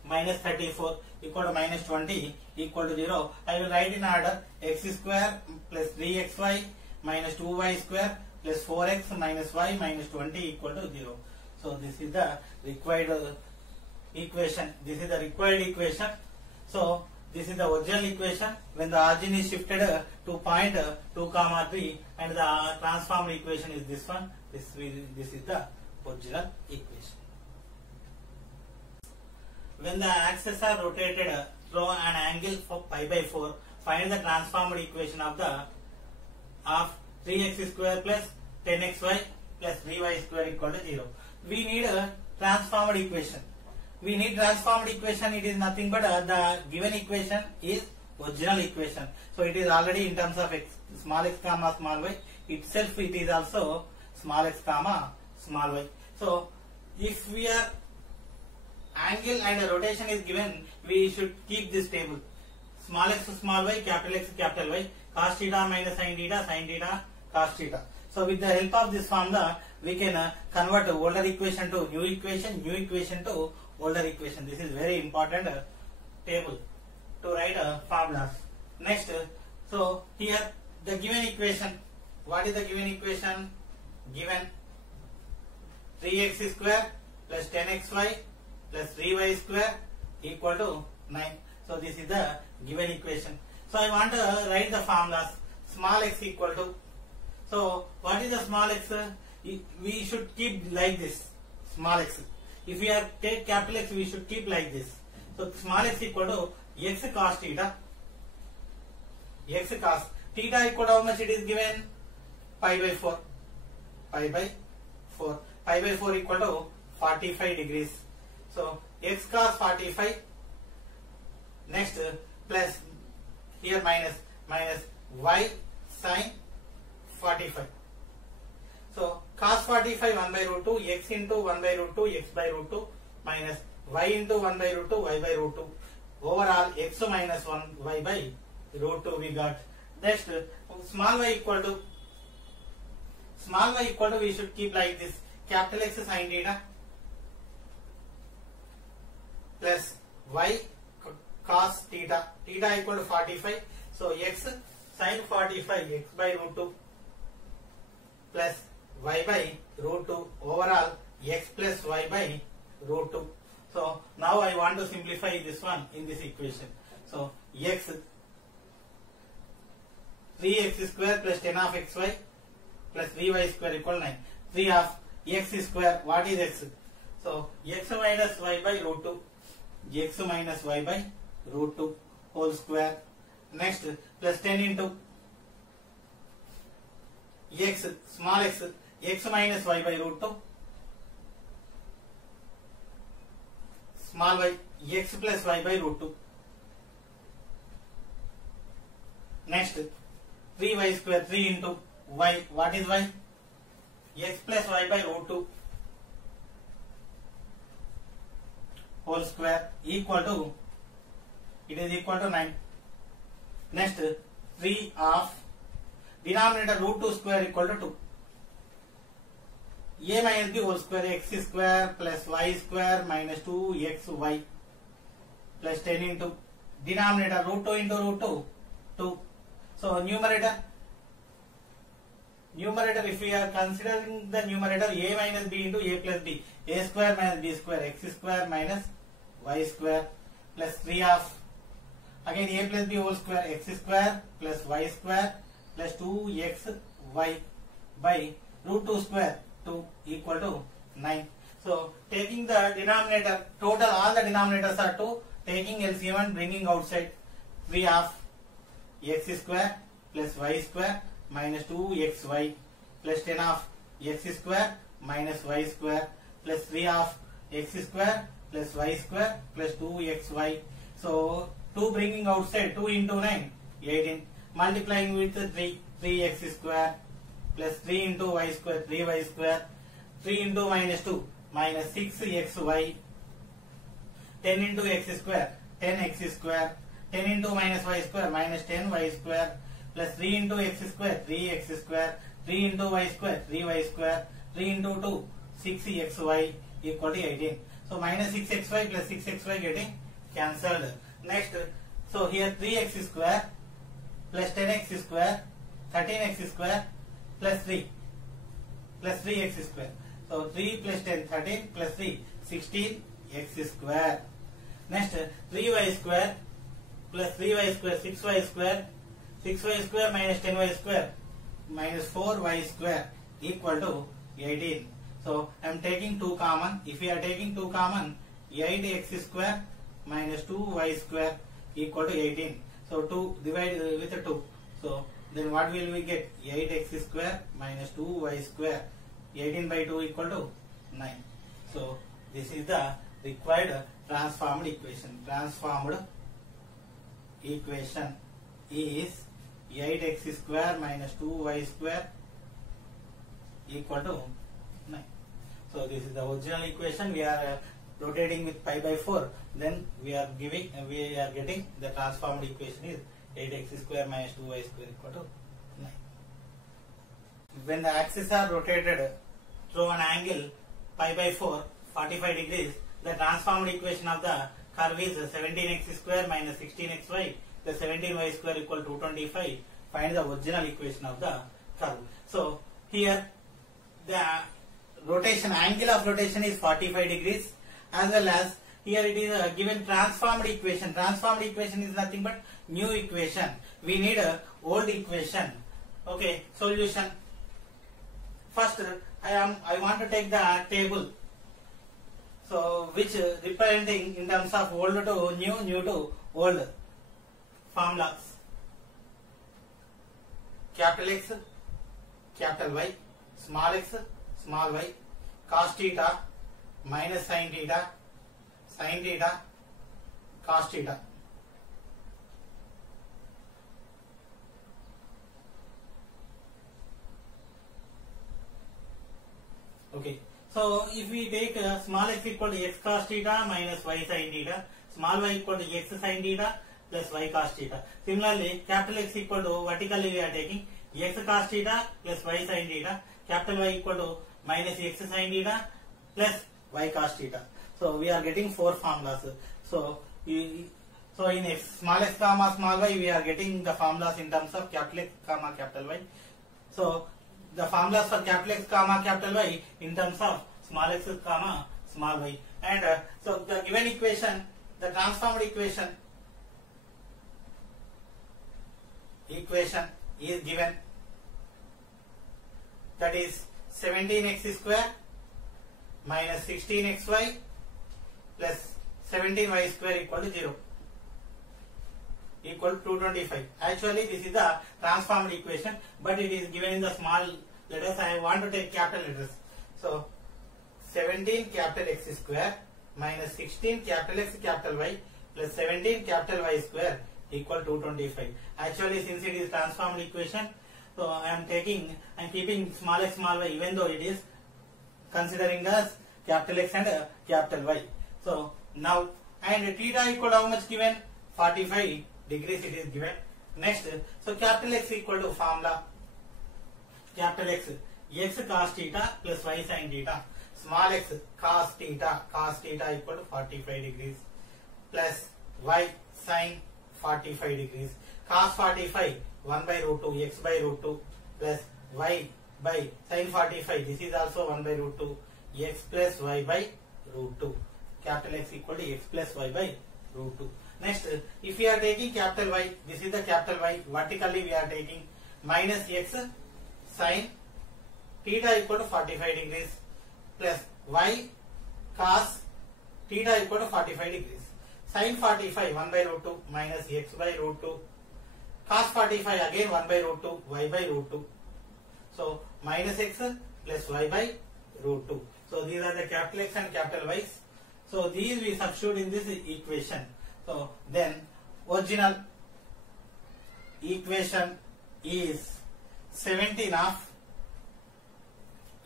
minus 34 equal to minus 20 equal to 0. I will write in order x square plus 3xy minus 2y square plus 4x minus y minus 20 equal to 0. So this is the required equation. This is the required equation. So this is the original equation when the origin is shifted to point 2, 3 and the transformed equation is this one. This is the original equation. When the axes are rotated through an angle for pi by 4, find the transformed equation of 3x square plus 10xy plus 3y square equal to 0. We need a transformed equation. It is nothing but the given equation is original equation. So it is already in terms of x, small x comma small y. Itself it is also small x comma small y. So if we are angle and rotation is given, we should keep this table. Small x small y, capital X capital Y, cos theta minus sin theta, cos theta. So with the help of this formula, we can convert older equation to new equation to older equation. This is very important table to write formulas. Next, so here the given equation. What is the given equation? Given 3x square plus 10xy plus 3y square equal to 9. So this is the given equation. So I want to write the formulas. Small x equal to. So what is the small x? We should keep like this. Small x. If we are take capital X, we should keep like this. So small x equal to x cos theta. X cos theta equal to how much it is given? Pi by 4. Pi by 4. Pi by 4 equal to 45 degrees. So x cos 45. Next plus here minus y sin 45. So cos 45 1 by root 2 x into 1 by root 2 x by root 2 minus y into 1 by root 2 y by root 2. Overall x minus 1 y by root 2 we got. Next small y equal to we should keep like this. Capital X sin theta plus y cos theta. Theta equal to 45. So x sin 45 x by root 2 plus y by root 2 overall x plus y by root 2. So now I want to simplify this one in this equation. So x 3x square plus 10 of xy plus 3y square equal 9. 3 of x square, what is x? So x minus y by root 2. X minus y by root 2 whole square. Next plus 10 into x small x minus y by root 2 small y x plus y by root 2. Next 3y square 3 into y, what is y? X plus y by root 2 whole square equal to, it is equal to 9. Next 3 of denominator root 2 square equal to 2. A minus b whole square x square plus y square minus 2xy plus 10 into denominator root 2 into root 2 2. So numerator if we are considering the numerator a minus b into a plus b, a square minus b square x square minus y square plus 3 of again a plus b whole square x square plus y square plus 2xy by root 2 square 2 equal to 9. So taking the denominator, total all the denominators are 2, taking LCM and bringing outside 3 of x square plus y square minus 2xy plus 10 of x square minus y square plus 3 of x square plus y square plus 2xy. So 2 bringing outside, 2 into 9 18, multiplying with 3x square plus 3 into y square 3y square, 3 into minus 2 minus 6xy, 10 into x square 10x square, 10 into minus y square minus 10y square plus 3 into x square 3x square, 3 into y square 3y square, 3 into 2 6xy equal to 18. So minus 6xy plus 6xy getting cancelled. Next, so here 3x square plus 10x square 13x square plus 3x square. So 3 plus 10 13 plus 3 16x square. Next 3y square plus 3y square 6y square, 6y square minus 10y square minus 4y square equal to 18. So I am taking 2 common. If we are taking 2 common, 8x square minus 2y square equal to 18. So 2 divided with 2. So then what will we get? 8x square minus 2y square. 18 by 2 equal to 9. So this is the required transformed equation. Transformed equation is 8x square minus 2y square equal to 9. So this is the original equation. We are rotating with pi by 4. Then we are getting the transformed equation is 8x square minus 2y square equal to 9. When the axes are rotated through an angle pi by 4, 45 degrees, the transformed equation of the curve is 17x square minus 16xy plus 17y square equal to 225. Find the original equation of the curve. So here the rotation, angle of rotation is 45 degrees, as well as here it is given transformed equation. Transformed equation is nothing but new equation. We need a old equation. Okay, solution. First I want to take the table. So which representing in terms of old to new, new to old formulas. Capital X, capital Y, small x, small y, cos theta minus sin theta, cos theta. So if we take small x equal to x cos theta minus y sin theta, small y equal to x sin theta plus y cos theta. Similarly, capital X equal to vertically we are taking x cos theta plus y sin theta, capital Y equal to minus x sin theta plus y cos theta. So we are getting four formulas. So in small x comma small y we are getting the formulas in terms of capital X comma capital Y. So the formulas for capital X comma capital Y in terms of small x comma small y. And so the given equation, the transformed equation is given, that is 17x square minus 16xy plus 17y square equal to 0 equal to 225. Actually this is the transformed equation, but it is given in the small letters. I want to take capital letters. So 17 capital X square minus 16 capital X capital Y plus 17 capital Y square equal to 225. Actually since it is transformed equation, so I am keeping small x small y even though it is considering as capital X and capital Y. So now, and theta equal to how much given? 45 degrees it is given. Next, so capital X equal to formula capital X cos theta plus y sin theta, small x cos theta equal to 45 degrees plus y sin 45 degrees. Cos 45 1 by root 2 x by root 2 plus y by sin 45, this is also 1 by root 2 x plus y by root 2. Capital X equal to x plus y by root 2. Next, if we are taking capital Y, this is the capital Y, vertically we are taking minus x sin theta equal to 45 degrees plus y cos theta equal to 45 degrees. Sin 45 1 by root 2 minus x by root 2, cos 45 again 1 by root 2 y by root 2. So minus x plus y by root 2. So these are the capital X and capital Y's. So these we substitute in this equation. So then original equation is 17 of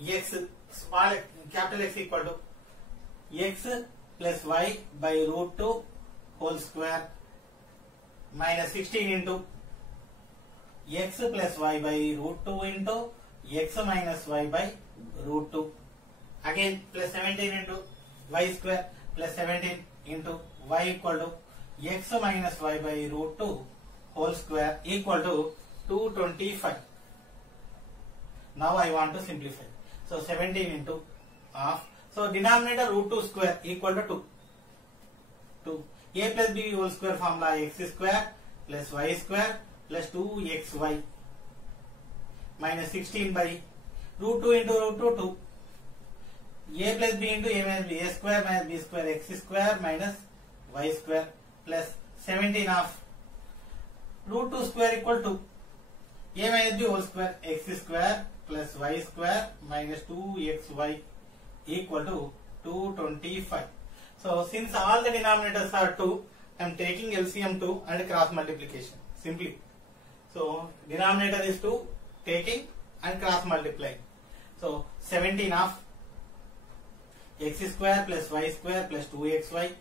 x small capital X equal to x plus y by root 2 whole square minus 16 into x plus y by root 2 into x minus y by root 2, again plus 17 into y square plus 17 into y equal to x minus y by root 2 whole square equal to 225. Now I want to simplify. So 17 into half. So denominator root 2 square equal to 2. A plus b whole square formula x square plus y square plus 2xy minus 16 by root 2 into root 2 2. A plus b into a minus b, a square minus b square x square minus y square plus 17 of root 2 square equal to a minus b whole square x square plus y square minus 2xy equal to 225. So since all the denominators are 2, I am taking LCM 2 and cross multiplication simply. So denominator is 2, taking and cross multiplying. So 17 of x square plus y square plus 2xy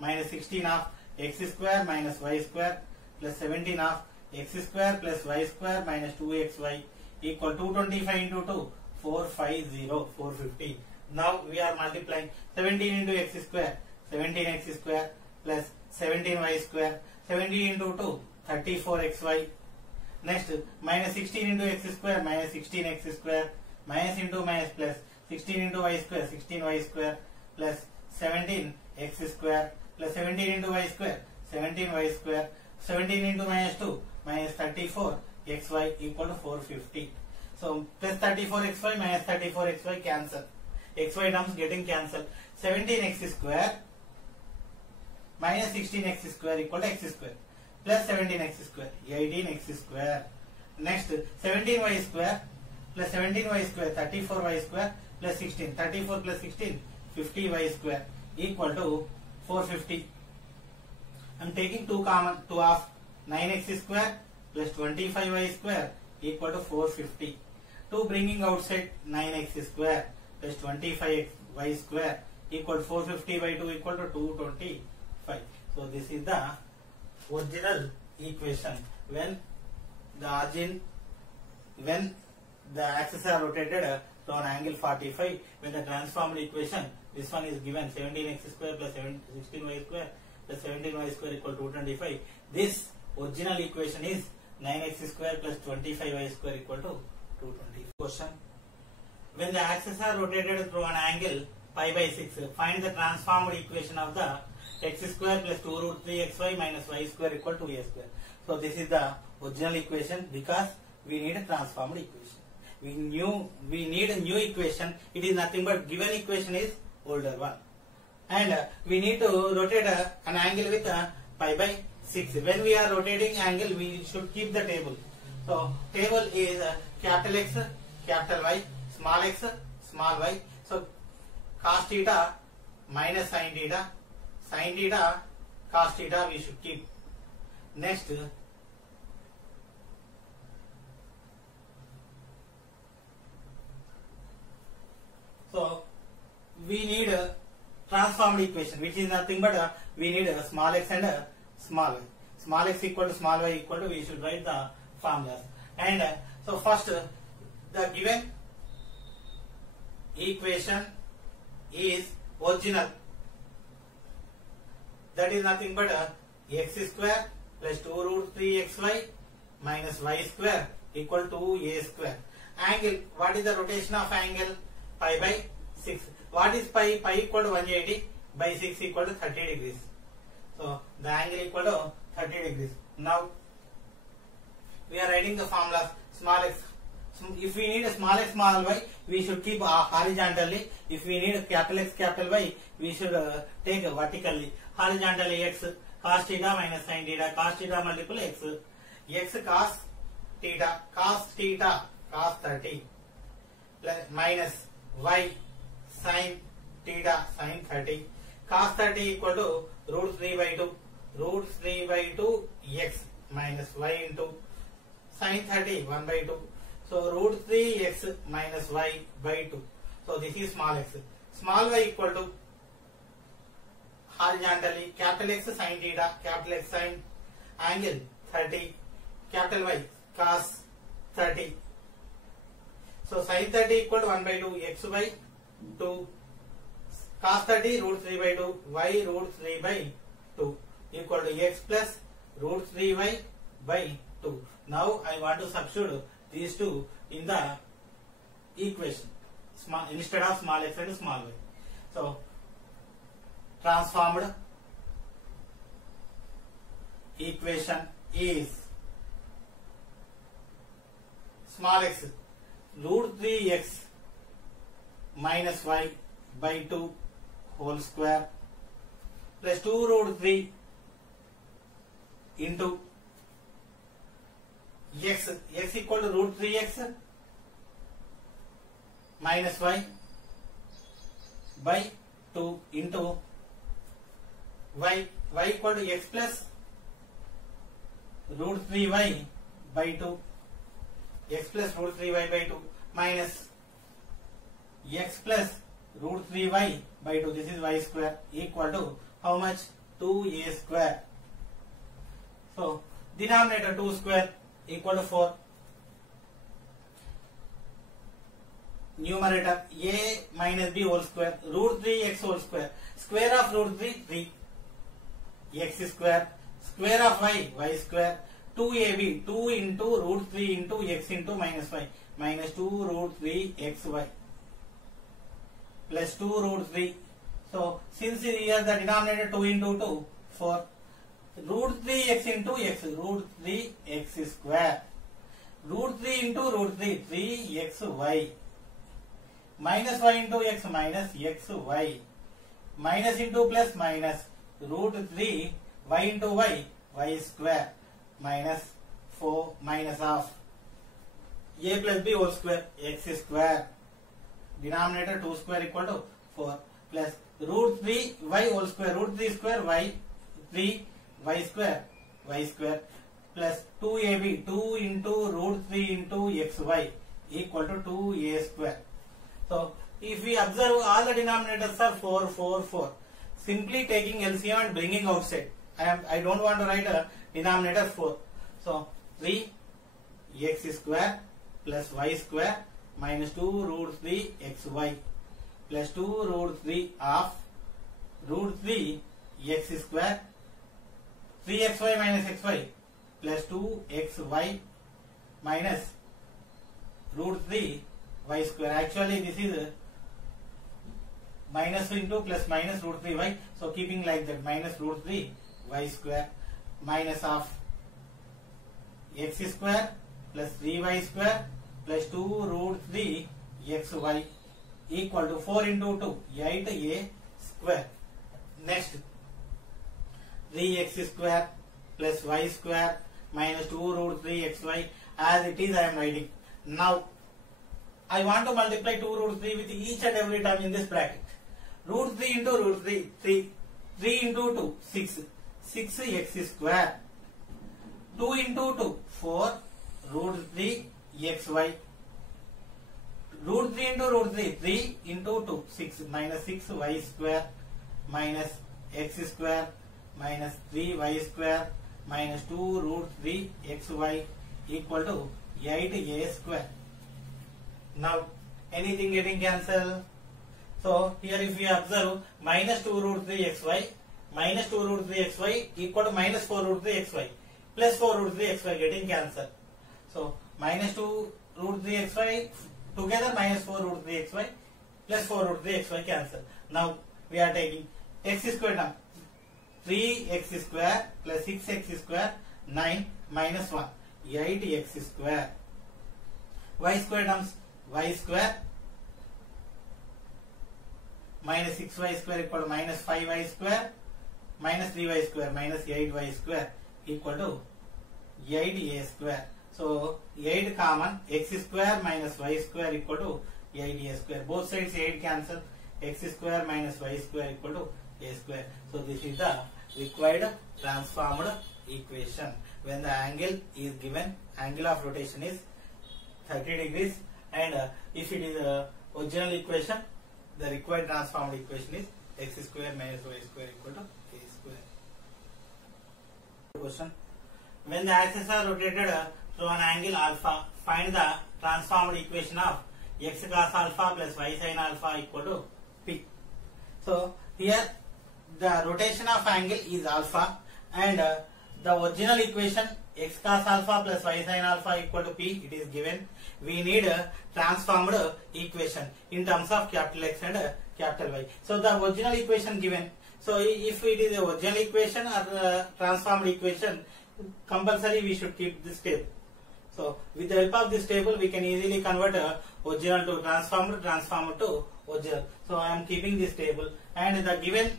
minus 16 of x square minus y square plus 17 of x square plus y square minus 2xy equal 225 into 2, 450. Now we are multiplying 17 into x square, 17x square plus 17y square, 17 into 2, 34xy. Next, minus 16 into x square, minus 16x square, minus into minus plus 16 into y square, 16y square plus 17x square plus 17 into y square, 17y square, 17 into minus 2, minus 34xy equal to 450. So plus 34xy minus 34xy cancel. Xy terms getting cancelled. 17x square minus 16x square equal to x square plus 17x square, 18x square. Next, 17y square plus 17y square, 34y square plus 16, 34 plus 16, 50y square equal to 450. I am taking 2 common, 2 of 9x square plus 25y square equal to 450. 2 bringing outside 9x square plus 25y square equal to 450 by 2 equal to 225. So this is the original equation when the axes are rotated to an angle 45. When the transformed equation, this one is given 17x square plus 16y square plus 17y square equal to 225. This original equation is 9x square plus 25y square equal to 220. Question: when the axes are rotated through an angle pi by 6, find the transformed equation of the x square plus 2 root 3xy minus y square equal to a square. So this is the original equation because we need a transformed equation. We need a new equation. It is nothing but given equation is older one, and we need to rotate an angle with pi by 6. When we are rotating angle, we should keep the table. So table is capital X, capital Y, small x, small y. So cos theta minus sin theta, cos theta we should keep. Next, so we need a transformed equation, which is nothing but we need a small x and a small y. Small x equal to small y equal to, we should write the formulas. And so first, the given equation is original. That is nothing but x square plus 2 root 3xy minus y square equal to a square. Angle, what is the rotation of angle? Pi by 6. What is pi? Pi equal to 180 by 6 equal to 30 degrees. So the angle equal to 30 degrees. Now we are writing the formulas. Small x. If we need a small x, small y, we should keep horizontally. If we need a capital X, capital Y, we should take vertically. Horizontally x cos theta minus sin theta, cos theta multiple x, x cos theta cos 30 plus minus y sin theta sin 30, cos 30 equal to root 3 by 2 x minus y into sin 30 1 by 2. So root 3x minus y by 2. So this is small x. Small y equal to horizontally capital X sin theta, capital X sin angle 30, capital Y cos 30. So sin 30 equal to 1 by 2 x by 2, cos 30 root 3 by 2 y root 3 by 2 equal to x plus root 3y by 2. Now I want to substitute these two in the equation instead of small x and small y. So transformed equation is small x root 3x minus y by 2 whole square plus 2 root 3 into x equal to root 3x minus y by 2 into y equal to x plus root 3y by 2, x plus root 3y by 2 minus x plus root 3y by 2, this is y square equal to how much? 2a square. So denominator 2 square equal to 4. Numerator a minus b whole square, root 3x whole square, square of root 3 x square, square of y square, 2ab 2 into root 3 into x into minus y minus 2 root 3 xy plus 2 root 3. So since here the denominator 2 into 2 4, root 3x into x, root 3x square, root 3 into root 3 3xy minus y into x minus xy minus into plus minus root 3 y into y square minus 4 minus of a plus b whole square x square, denominator 2 square equal to 4 plus root 3 y whole square, root 3 square y 3 y square plus 2ab 2 into root 3 into xy equal to 2a square. So if we observe all the denominators are 4, 4, 4. Simply taking LCM and bringing outside. I don't want to write a denominator 4. So 3x square plus y square minus 2 root 3 xy plus 2 root 3 of root 3 x square 3xy minus xy plus 2xy minus root 3 y square. Actually this is minus into plus minus root 3y. So keeping like that, minus root 3 y square minus of x square plus 3y square plus 2 root 3 xy equal to 4 into 2, 8a square. Next 3x square plus y square minus 2 root 3 xy, as it is I am writing. Now I want to multiply 2 root 3 with each and every term in this bracket. Root 3 into root 3, 3. 3 into 2, 6. 6x square. 2 into 2, 4. Root 3 xy. Root 3 into root 3, 3 into 2, 6. Minus 6y square minus x square minus 3y square minus 2 root 3 xy equal to 8a square. Now anything getting cancelled. So here if we observe minus 2 root 3 xy minus 2 root 3 xy equal to minus 4 root 3 xy plus 4 root 3 xy getting cancelled. So minus 2 root 3 xy together minus 4 root 3 xy plus 4 root 3 xy cancel. Now we are taking x square now. 3x square plus 6x square 9 minus 1 8x square. Y square comes y square minus 6y square equal to minus 5y square minus 3y square minus 8y square equal to 8a square. So 8 common, x square minus y square equal to 8a square. Both sides 8 cancel. X square minus y square equal to a square. So this is the required transformed equation. When the angle is given, angle of rotation is 30 degrees, and if it is original equation, the required transformed equation is x square minus y square equal to a square. Question: when the axes are rotated through an angle alpha, find the transformed equation of x cos alpha plus y sin alpha equal to p. So here the rotation of angle is alpha, and the original equation x cos alpha plus y sin alpha equal to p, it is given. We need a transformed equation in terms of capital X and capital Y. So the original equation given. So if it is the original equation or transformed equation, compulsory we should keep this table. So with the help of this table we can easily convert original to transformed, transformed to original. So I am keeping this table, and the given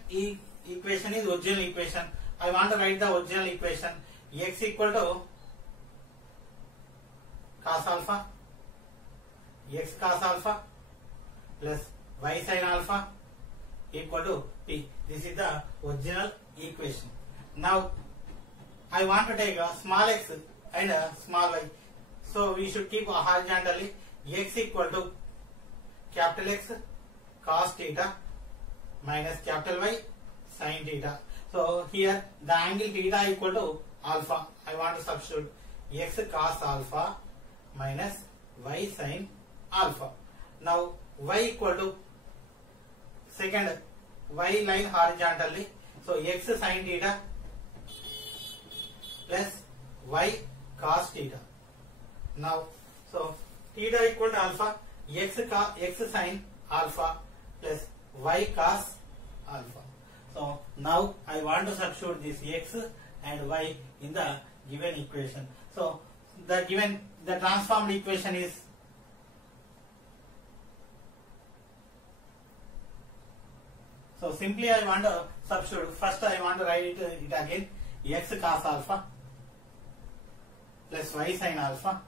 equation is original equation. I want to write the original equation. X equal to cos alpha, x cos alpha plus y sin alpha equal to p. This is the original equation. Now I want to take a small x and a small y. So we should keep horizontally. X equal to capital X cos theta minus capital Y sin theta. So here the angle theta equal to alpha. I want to substitute x cos alpha minus y sin alpha. Now y equal to second y line horizontally. So x sin theta plus y cos theta. Now so theta equal to alpha, x sin alpha plus y cos alpha. So now I want to substitute this x and y in the given equation. So the transformed equation is so simply I want to substitute. First I want to write it again. X cos alpha plus y sin alpha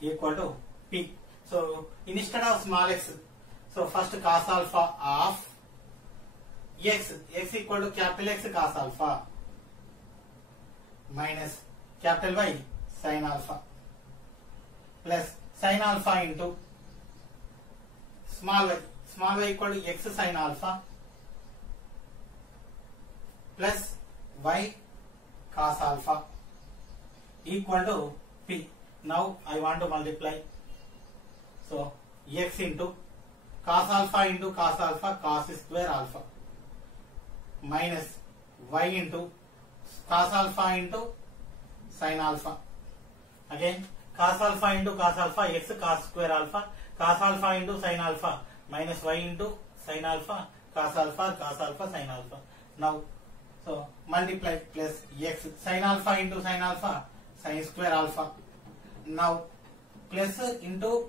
equal to p. So instead of small x, so first cos alpha of x equal to capital X cos alpha minus capital Y sin alpha plus sin alpha into small y equal to x sin alpha plus y cos alpha equal to p. Now I want to multiply. So x into cos alpha cos square alpha minus y into cos alpha into sin alpha. Again cos alpha into cos alpha x cos square alpha, cos alpha into sin alpha minus y into sin alpha cos alpha sin alpha. Now so multiply plus x sin alpha into sin alpha sin square alpha. Now plus into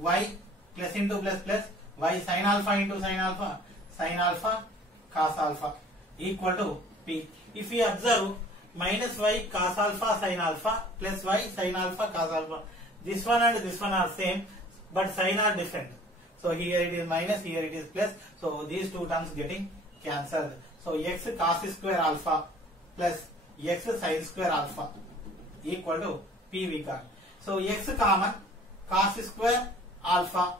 y plus into plus y sin alpha into sin alpha cos alpha equal to p. If we observe minus y cos alpha sin alpha plus y sin alpha cos alpha, this one and this one are same but sign are different. So here it is minus, here it is plus. So these two terms getting cancelled. So x cos square alpha plus x sin square alpha equal to p we got. So x common, cos square alpha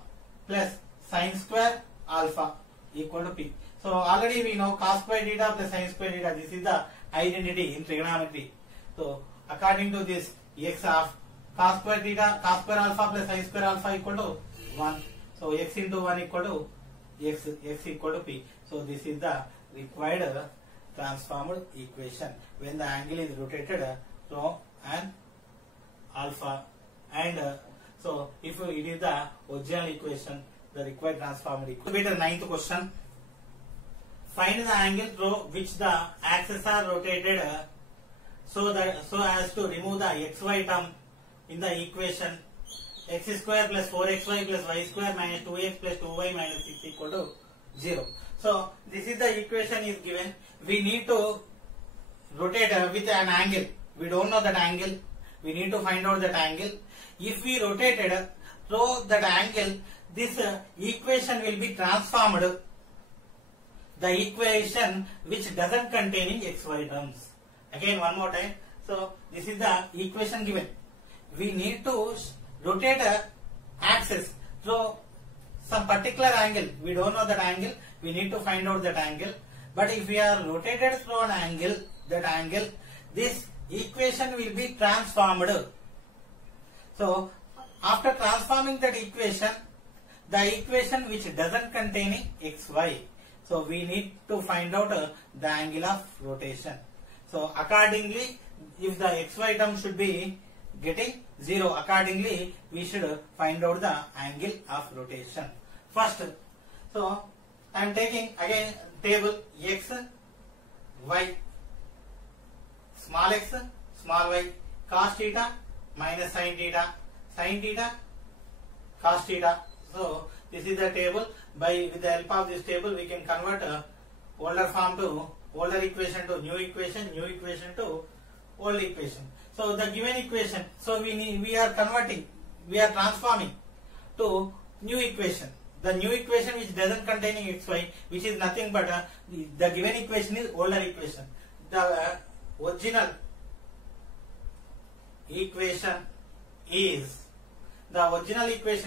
plus sin square alpha equal to p. So already we know cos square theta plus sin square theta. This is the identity in trigonometry. So according to this, x of cos square theta, cos square alpha plus sin square alpha equal to 1. So x into 1 equal to x equal to p. So this is the required transformed equation when the angle is rotated from an alpha, and so if it is the original equation, the required transformed equation. Better ninth question. Find the angle through which the axes are rotated so as to remove the xy term in the equation x square plus 4xy plus y square minus 2x plus 2y minus 6 equal to 0. So this is the equation is given. We need to rotate with an angle. We don't know that angle. We need to find out that angle. If we rotated through that angle, this equation will be transformed. The equation which doesn't contain xy terms. Again one more time. So this is the equation given. We need to rotate a axis through some particular angle. We don't know that angle. We need to find out that angle. But if we are rotated through an angle, that angle, this equation will be transformed. So after transforming that equation, the equation which doesn't contain xy. So we need to find out the angle of rotation. So accordingly, if the xy term should be getting 0, accordingly we should find out the angle of rotation. First, so I am taking again table x, y, small x, small y, cos theta minus sin theta, cos theta. So this is the table. With the help of this table, we can convert older form to older equation to new equation to old equation. So the given equation, so we are transforming to new equation. The new equation which doesn't contain xy, which is nothing but the given equation is older equation. The original equation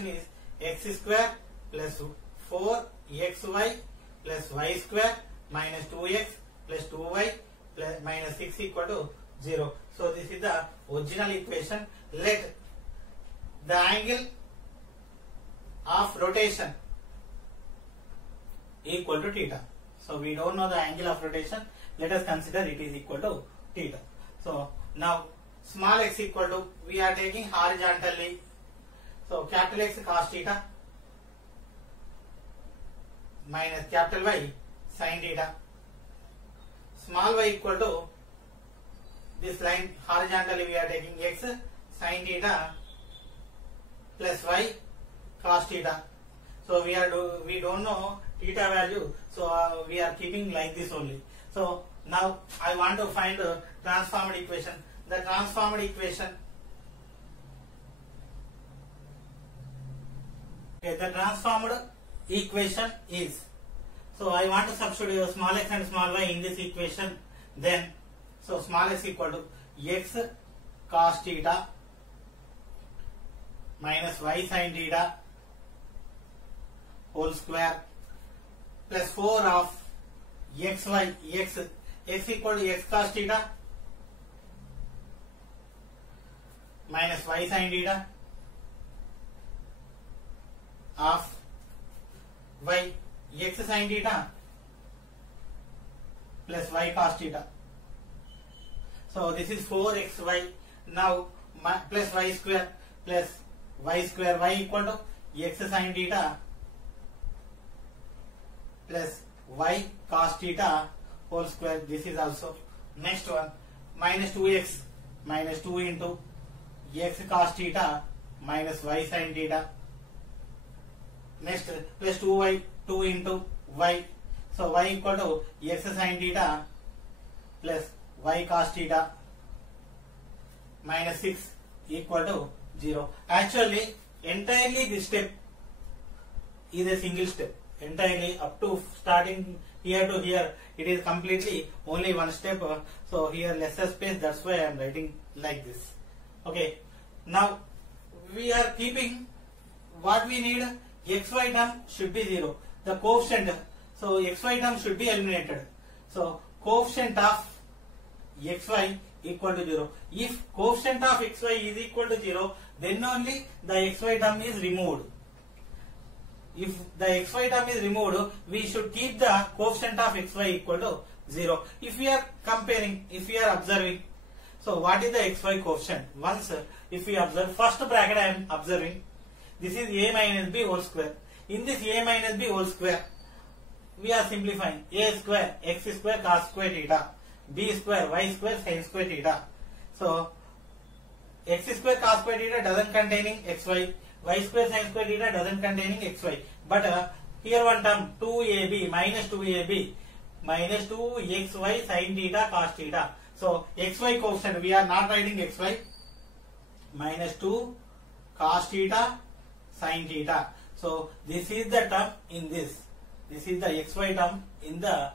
is x square plus 4xy plus y square minus 2x plus 2y plus minus 6 equal to 0. So this is the original equation. Let the angle of rotation equal to theta. So we don't know the angle of rotation. Let us consider it is equal to theta. So now small x equal to, we are taking horizontally. So capital X cos theta minus capital Y sin theta. Small y equal to, this line horizontally we are taking x sin theta plus y cos theta. So we don't know theta value, so we are keeping like this only. So now I want to find the transformed equation. The transformed equation, okay, the transformed equation is, so I want to substitute small x and small y in this equation. Then so small x equal to x cos theta minus y sin theta whole square plus 4 of xy, x equal to x cos theta minus y sin theta of y, x sin theta plus y cos theta. So this is 4xy. Now plus y square y equal to x sin theta plus y cos theta whole square. This is also next one, minus 2x minus 2 into x cos theta minus y sin theta. Next plus 2y, 2 into y. So y equal to x sin theta plus y cos theta minus 6 equal to 0. Actually, entirely this step is a single step. Entirely up to starting here to here, it is completely only one step. So here lesser space, that's why I am writing like this. Okay. Now we are keeping what we need. Xy term should be 0. The coefficient, so xy term should be eliminated. So coefficient of xy equal to 0. If coefficient of xy is equal to 0, then only the xy term is removed. If the xy term is removed, we should keep the coefficient of xy equal to 0. If we are comparing, if we are observing, so what is the xy coefficient? Once if we observe, first bracket I am observing, this is a minus b whole square. In this a minus b whole square, we are simplifying. A square x square cos square theta, b square y square sin square theta. So x square cos square theta doesn't containing xy, y square sin square theta doesn't containing xy. But here one term 2ab minus 2ab minus 2xy sin theta cos theta. So xy coefficient, we are not writing xy, minus 2 cos theta sin theta. So this is the term in this. This is the xy term in the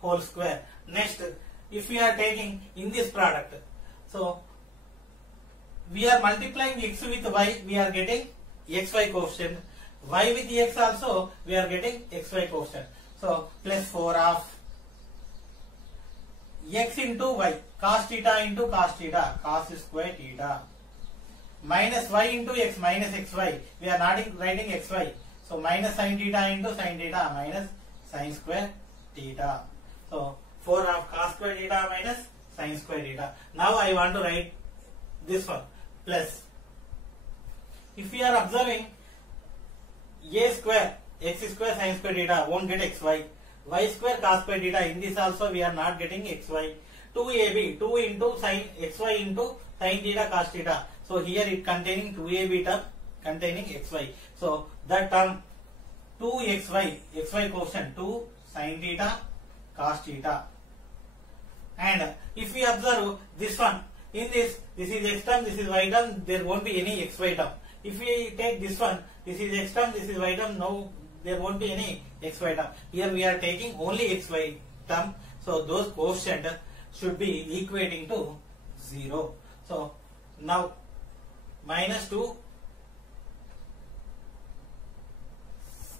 whole square. Next, if we are taking in this product, so we are multiplying x with y, we are getting xy coefficient. Y with x also, we are getting xy coefficient. So plus 4 of x into y, cos theta into cos theta, cos square theta, minus y into x minus xy, we are not writing xy. So minus sin theta into sin theta minus sin square theta. So 4 of cos square theta minus sin square theta. Now I want to write this one plus. If we are observing a square x square sin square theta won't get xy. Y square cos square theta, in this also we are not getting xy. 2ab, 2 into sin xy into sin theta cos theta. So here it containing 2ab term containing xy. So that term 2xy, xy coefficient 2 sin theta cos theta. And if we observe this one, in this is x term, this is y term, there won't be any xy term. If we take this one, this is x term, this is y term, no, there won't be any xy term. Here we are taking only xy term. So those coefficient should be equating to 0. So now minus 2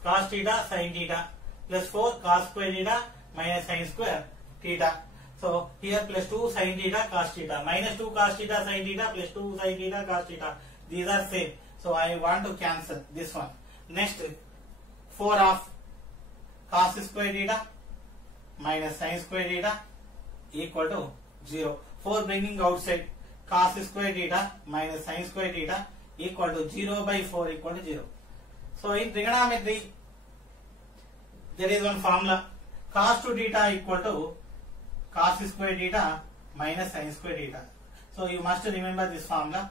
cos theta sin theta plus 4 cos square theta minus sin square theta. So here plus 2 sin theta cos theta minus 2 cos theta sin theta plus 2 sin theta cos theta. These are same. So I want to cancel this one. Next 4 of cos square theta minus sin square theta equal to 0. 4 bringing outside, cos square theta minus sin square theta equal to 0 by 4 equal to 0. So in trigonometry, there is one formula, cos 2 theta equal to cos square theta minus sin square theta. So you must remember this formula.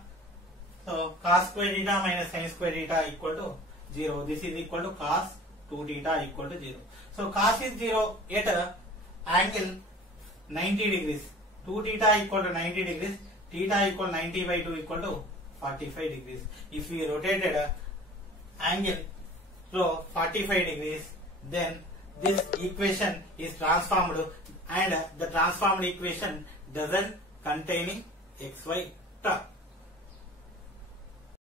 So cos square theta minus sin square theta equal to 0. This is equal to cos 2 theta equal to 0. So cos is 0 at angle 90 degrees. 2 theta equal to 90 degrees. Theta equal 90 by 2 equal to 45 degrees. If we rotated angle to 45 degrees, then this equation is transformed, and the transformed equation doesn't containing xy term.